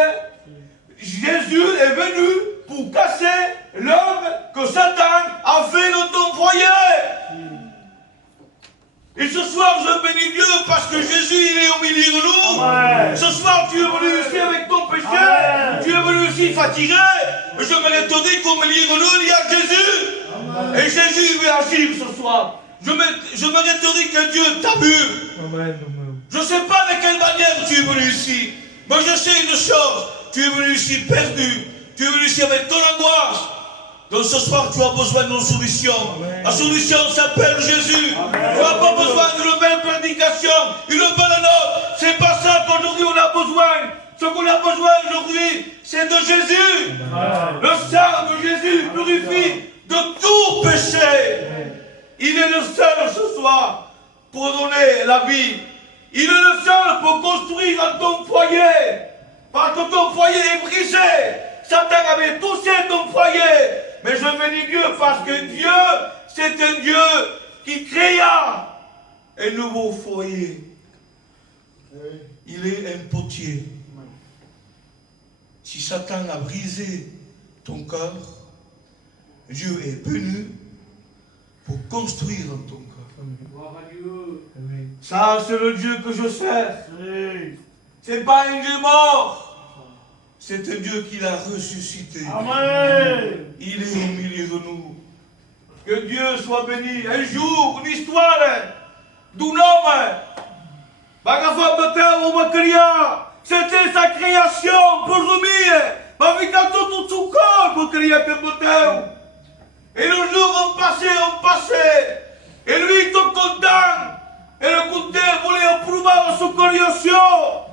Jésus est venu pour casser l'œuvre que Satan a fait dans ton foyer. Et ce soir, je bénis Dieu parce que Jésus, il est au milieu de nous. Amen. Ce soir, tu es venu ici avec ton péché. Amen. Tu es venu ici fatigué. Je me te dire qu'au milieu de nous, il y a Jésus. Amen. Et Jésus veut agir ce soir. Je me te dire que Dieu t'a vu. Je ne sais pas de quelle manière tu es venu ici. Mais je sais une chose. Tu es venu ici perdu. Tu es venu ici avec ton angoisse. Donc ce soir, tu as besoin d'une solution. Amen. La solution s'appelle Jésus. Amen. Tu n'as pas besoin d'une belle prédication, une belle note. C'est pas ça qu'aujourd'hui on a besoin. Ce qu'on a besoin aujourd'hui, c'est de Jésus. Amen. Le sang de Jésus purifie de tout péché. Amen. Il est le seul ce soir pour donner la vie. Il est le seul pour construire ton foyer. Parce que ton foyer est brisé. Satan avait touché ton foyer. Mais je bénis Dieu parce que Dieu, c'est un Dieu qui créa un nouveau foyer. Il est un potier. Si Satan a brisé ton cœur, Dieu est venu pour construire ton cœur. Ça, c'est le Dieu que je sers. C'est pas un Dieu mort. C'est un Dieu qui l'a ressuscité. Amen. Il est au milieu de nous. Que Dieu soit béni. Un jour, une histoire d'un homme. C'était sa création pour lui. Ma vie dans tout son corps pour créer un bâtiment. Et le jour, on passait. Et lui, il était content. Et le compteur voulait approuver sa création.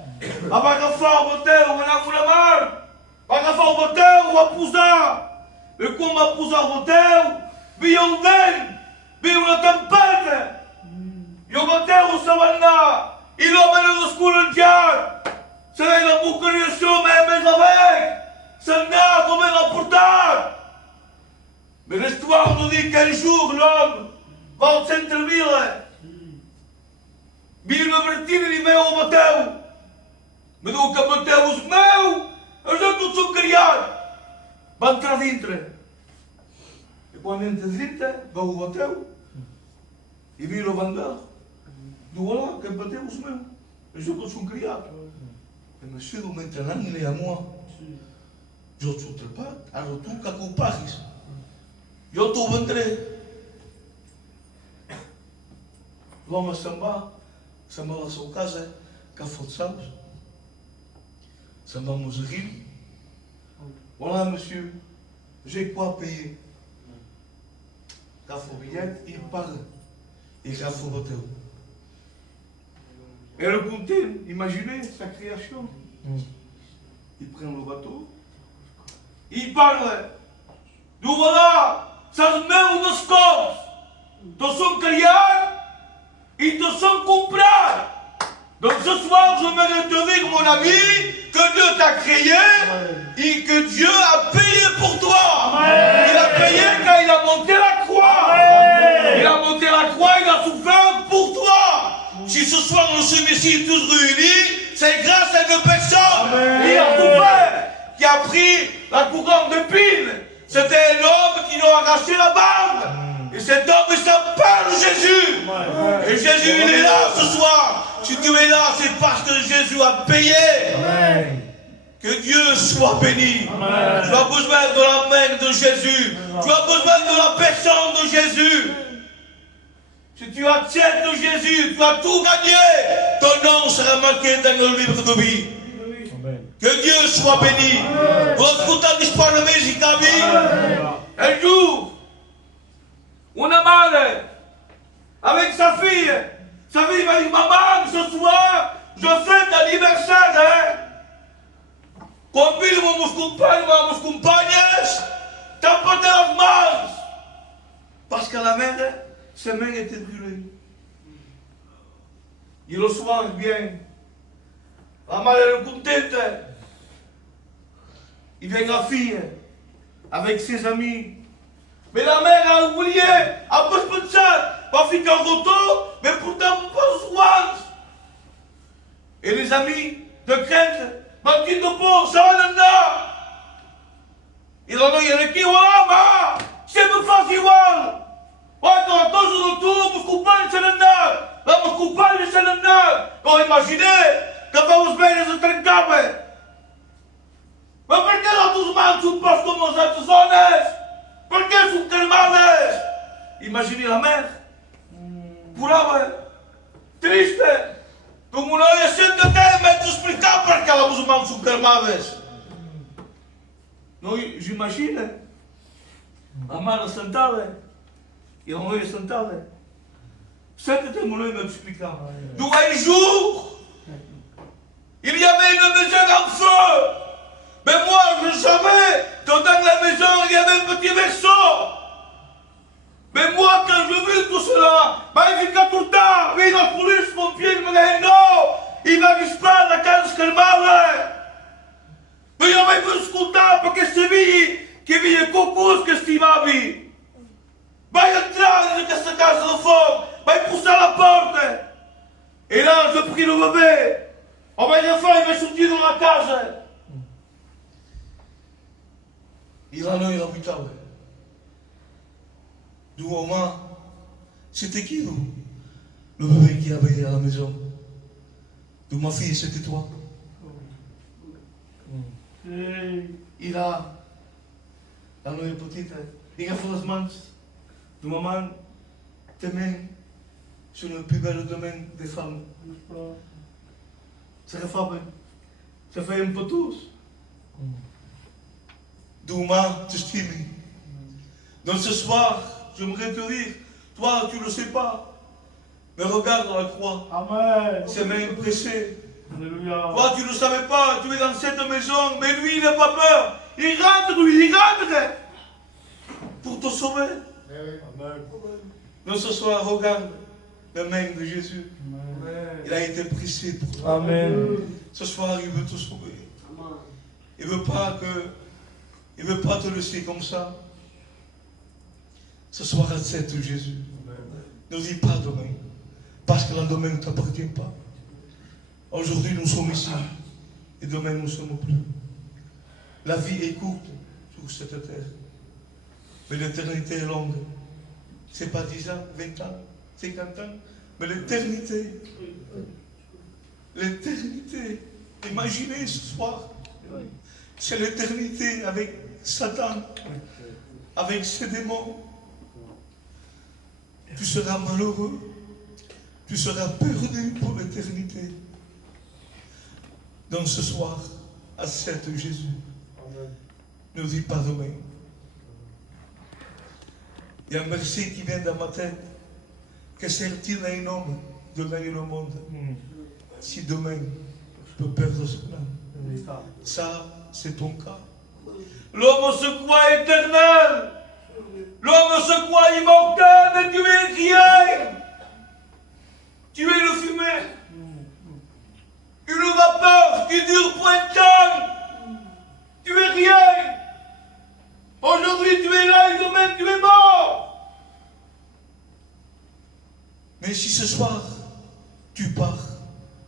Abagafar boteu, manafulamar. Bagafar boteu, wapusa. E como wapusa boteu, via vento, via uma tempête. E o boteu savana. Il a mené le school de c'est la boucliation, mais avec. C'est là comme un portable. Mais l'histoire nous dit qu'un jour l'homme va s'intervenir. Vire le vertige e met au boteu. Mas o que bateu os meus, eu já não sou criado. Vai entrar dentro. E quando entra dentro, vai o bateu. E vira o bandar. Do lá, que bateu os meus. Eu já não sou criado. Mas se eu me entrar ele é a moi. Eu sou trepado, a rotuca com o paris. Eu estou a entrar. L'homme s'en va à sua casa, qu'à forçamos. Ça va nous rire. Voilà, monsieur, j'ai quoi payer? Billet, il parle. Et Rafo Hotel. Et le compteur, imaginez sa création. Il prend le bateau. Il parle. Nous voilà, ça se met au scope. De son carrière, ils te sont compris. Donc ce soir, je me te dire, mon ami, que Dieu t'a créé et que Dieu a payé pour toi. Amen. Il a payé quand il a monté la croix. Amen. Il a monté la croix, il a souffert pour toi. Si ce soir nous sommes ici tous réunis, c'est grâce à une personne qui a souffert, qui a pris la couronne d'épines. C'était un homme qui nous a arraché la barbe. Et cet homme, il s'appelle Jésus. Et Jésus, il est là ce soir. Si tu es là, c'est parce que Jésus a payé. Amen. Que Dieu soit béni. Amen. Tu as besoin de la main de Jésus. Amen. Tu as besoin de la personne de Jésus. Si tu acceptes Jésus, tu as tout gagné. Ton nom sera marqué dans le livre de vie. Amen. Que Dieu soit béni. Vous écoutez l'histoire de Mézicabi. Un jour, une mère, avec sa fille m'a dit, maman, ce soir, je fête l'anniversaire, hein. Convido meus companheiros, t'as pas de mãos. Parce que la mère, ses mains étaient brûlées. Et le soir, bien, la mère est contente. Il vient la fille, avec ses amis. Mais la mère a oublié, a pas pensé, pas ficar en retour, mais pourtant pas soin. Et les amis de crainte, Martin de Pau, ça va là. Ils ont dit, qui va, c'est me faz igual. Ouais, quand todos os retours, os culpados se andar. Vamos culpados se andar. Então imaginei que vamos ver esse trancabe. Mas por que lá dos maus chupas como os outros homens? Por que são calmadas? Imaginez a mère. Purava, triste. Como não ia ser até me explicar por que lá os maus são calmadas. Não, j'imagine. A mère sentada. Et on est sentada. C'était mon œil m'expliquer. D'où un jour, il y avait une maison en feu. Mais moi, je savais que dans la maison, il y avait un petit vaisseau. Mais moi, quand je vis tout cela, il vient tout le temps. Mais la police, mon pied, il me dit non. Il va disparaître la case calmale. Mais il y avait plus content parce que c'est lui qui vit le concours que c'est ma vie. Vai entrar nessa casa de fogo, vai puxar a porta. Et là, je prie le bébé. On va dire, il va sortir dans la case. Il en a eu habitable. Du moment, c'était qui nous? Le bébé qui avait à la maison. De ma fille, c'était toi. Il a eu petite. Il a fait les mains. De maman, tes mains sont le plus bel domaine des femmes. C'est la femme. Ça fait un peu tous. Douma, tu stimes. Donc ce soir, j'aimerais te dire, toi tu ne le sais pas, mais regarde la croix. Amen. Ses mains pressées. Alléluia. Toi tu ne savais pas, tu es dans cette maison, mais lui il n'a pas peur. Il rentre, lui, il rentre pour te sauver. Amen. Donc ce soir, regarde la main de Jésus. Amen. Il a été pressé pour toi. Amen. Ce soir, il veut te sauver. Il ne veut pas te laisser comme ça. Ce soir, accepte Jésus. Ne dis pas demain. Parce que le demain ne t'appartient pas. Aujourd'hui, nous sommes ici. Et demain, nous ne sommes plus. La vie est courte sur cette terre. Mais l'éternité est longue. Ce n'est pas 10 ans, 20 ans, 50 ans. Mais l'éternité. L'éternité. Imaginez ce soir. C'est l'éternité avec Satan. Avec ses démons. Tu seras malheureux. Tu seras perdu pour l'éternité. Donc ce soir, accepte Jésus. Ne dis pas demain. Il y a un verset qui vient dans ma tête. Que sert-il à un homme de gagner le monde si demain je peux perdre son âme? Ça, c'est ton cas. L'homme se croit éternel. L'homme se croit immortel, mais tu es rien. Tu es le fumée. Une vapeur qui dure pour un temps. Tu es rien. Aujourd'hui tu es là et demain tu es mort. Mais si ce soir tu pars,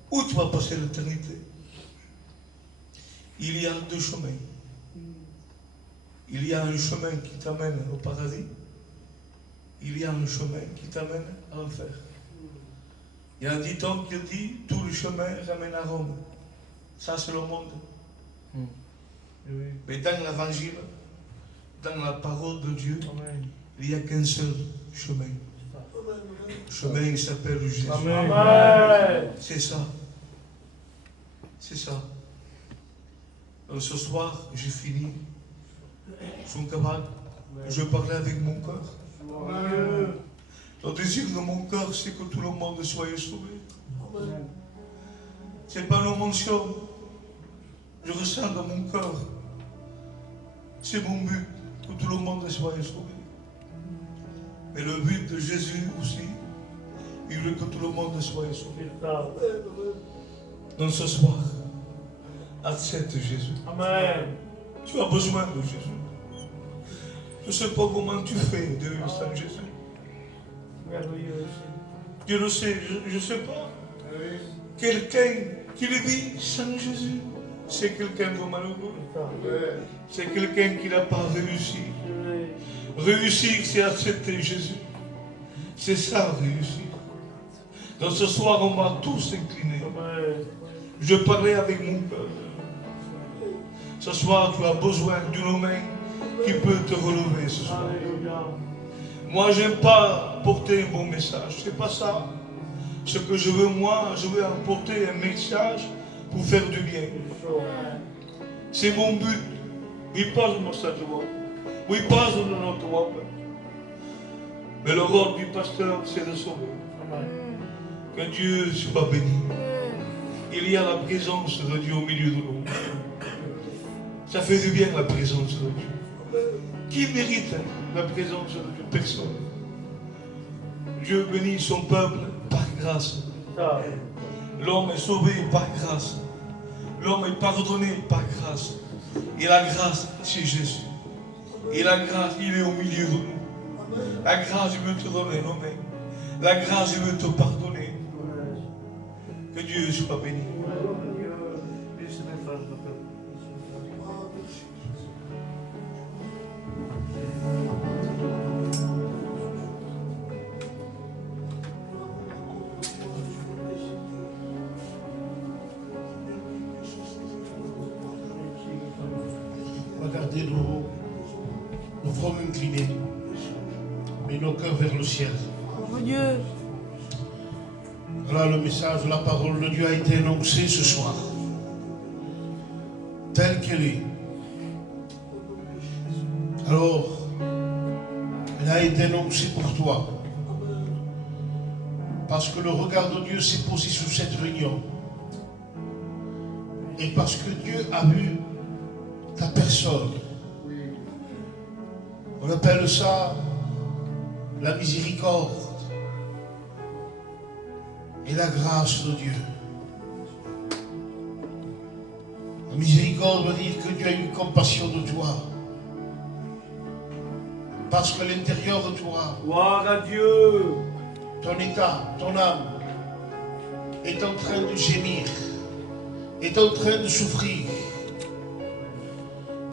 où tu vas passer l'éternité? Il y a deux chemins. Il y a un chemin qui t'amène au paradis. Il y a un chemin qui t'amène à l'enfer. Il y a un dicton qui dit tout le chemin ramène à Rome. Ça c'est le monde. Mais dans l'évangile, dans la parole de Dieu, il n'y a qu'un seul chemin. Le chemin il s'appelle Jésus. C'est ça. C'est ça. Donc ce soir, j'ai fini. Son camarade, je parlais avec mon cœur. Le désir de mon cœur, c'est que tout le monde soit sauvé. Ce n'est pas une mention. Je ressens dans mon cœur. C'est mon but, que tout le monde soit sauvé. Mais le but de Jésus aussi, il veut que tout le monde soit sauvé. Donc ce soir, accepte Jésus. Amen. Tu as besoin de Jésus. Je ne sais pas comment tu fais de vivre sans Jésus. Merveilleux. Je le sais, je ne sais pas. Quelqu'un qui le vit sans Jésus, c'est quelqu'un de malheureux. C'est quelqu'un qui n'a pas réussi. Réussir, c'est accepter Jésus. C'est ça, réussir. Donc ce soir, on va tous s'incliner. Je parlais avec mon cœur. Ce soir, tu as besoin d'une main qui peut te relever ce soir. Moi, je n'aime pas porter un bon message. C'est pas ça. Ce que je veux, moi, je veux apporter un message pour faire du bien. C'est mon but. Oui, pas de message. Oui, pas de notre voix. Mais le rôle du pasteur, c'est de sauver. Que Dieu soit béni. Il y a la présence de Dieu au milieu de nous. Ça fait du bien la présence de Dieu. Qui mérite la présence de Dieu? Personne. Dieu bénit son peuple par grâce. L'homme est sauvé par grâce. L'homme est pardonné par grâce. Et la grâce, c'est Jésus. Et la grâce, il est au milieu de nous. La grâce, il veut te donner nos mains. La grâce, il veut te pardonner. Que Dieu soit béni. Regardez nos fronts inclinés, mais nos cœurs vers le ciel. Mon Dieu. Voilà le message, la parole de Dieu a été annoncée ce soir, telle qu'elle est. Alors, elle a été annoncée pour toi, parce que le regard de Dieu s'est posé sur cette réunion, et parce que Dieu a vu ta personne. On appelle ça la miséricorde et la grâce de Dieu. La miséricorde veut dire que Dieu a eu compassion de toi. Parce que l'intérieur de toi, Gloire à Dieu. ton état, ton âme, est en train de gémir, est en train de souffrir.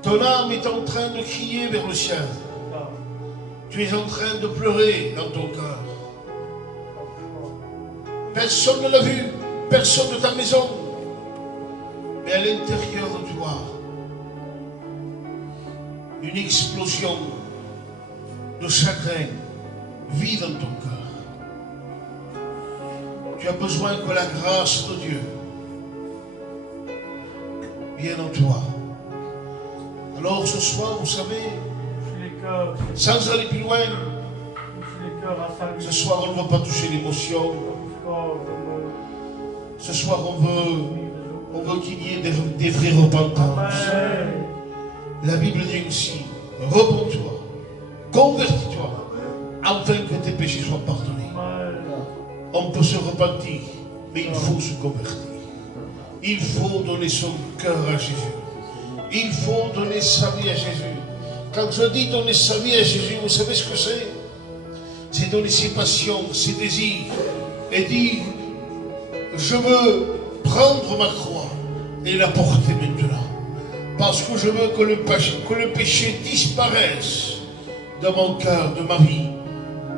Ton âme est en train de crier vers le ciel. Tu es en train de pleurer dans ton cœur. Personne ne l'a vu, personne de ta maison. Mais à l'intérieur de toi, une explosion de chagrin vit dans ton cœur. Tu as besoin que la grâce de Dieu vienne en toi. Alors ce soir, vous savez, sans aller plus loin, ce soir on ne va pas toucher l'émotion. Ce soir on veut qu'il y ait des vraies repentances. La Bible dit ainsi, repens-toi, convertis-toi, afin que tes péchés soient pardonnés. On peut se repentir, mais il faut se convertir. Il faut donner son cœur à Jésus. Il faut donner sa vie à Jésus. Quand je dis donner sa vie à Jésus, vous savez ce que c'est? C'est donner ses passions, ses désirs, et dire, je veux prendre ma croix et la porter maintenant. Parce que je veux que le péché disparaisse de mon cœur, de ma vie.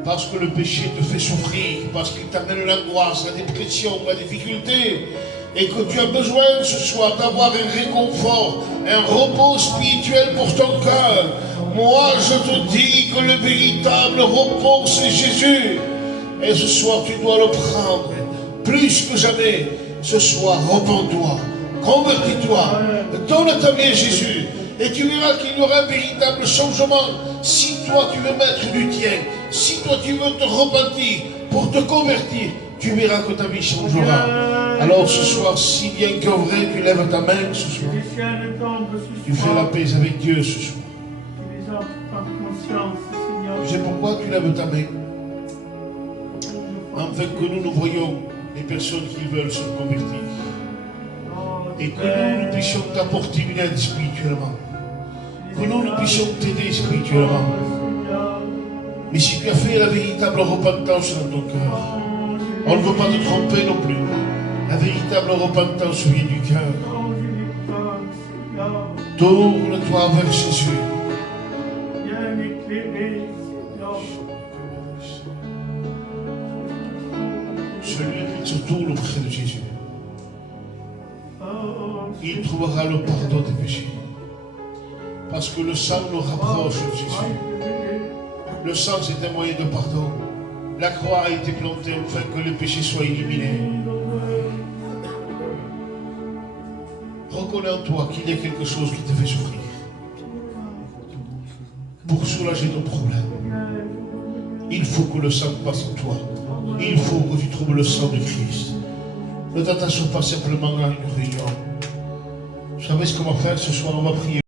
Parce que le péché te fait souffrir, parce qu'il t'amène l'angoisse, la dépression, la difficulté. Et que tu as besoin ce soir d'avoir un réconfort, un repos spirituel pour ton cœur. Moi, je te dis que le véritable repos, c'est Jésus. Et ce soir, tu dois le prendre. Plus que jamais, ce soir, repens-toi. Convertis-toi. Donne ta vie à Jésus. Et tu verras qu'il y aura un véritable changement. Si toi tu veux mettre du tien, si toi tu veux te repentir pour te convertir, tu verras que ta vie changera. Alors ce soir, si bien que vrai, tu lèves ta main ce soir. Tu fais la paix avec Dieu ce soir. Tu sais pourquoi tu lèves ta main? Afin que nous voyions les personnes qui veulent se convertir. Et que nous puissions t'apporter une aide spirituellement. Que nous puissions t'aider spirituellement. Mais si tu as fait la véritable repentance dans ton cœur, on ne veut pas te tromper non plus. La véritable repentance vient du cœur. Tourne-toi vers Jésus. Celui qui se tourne auprès de Jésus, il trouvera le pardon des péchés. Parce que le sang nous rapproche de Jésus. Le sang, c'est un moyen de pardon. La croix a été plantée afin que le péché soit éliminé. Reconnais en toi qu'il y a quelque chose qui te fait souffrir. Pour soulager ton problème, il faut que le sang passe en toi. Il faut que tu trouves le sang de Christ. Ne t'attache pas simplement à une réunion. Vous savez ce qu'on va faire ce soir? On va prier.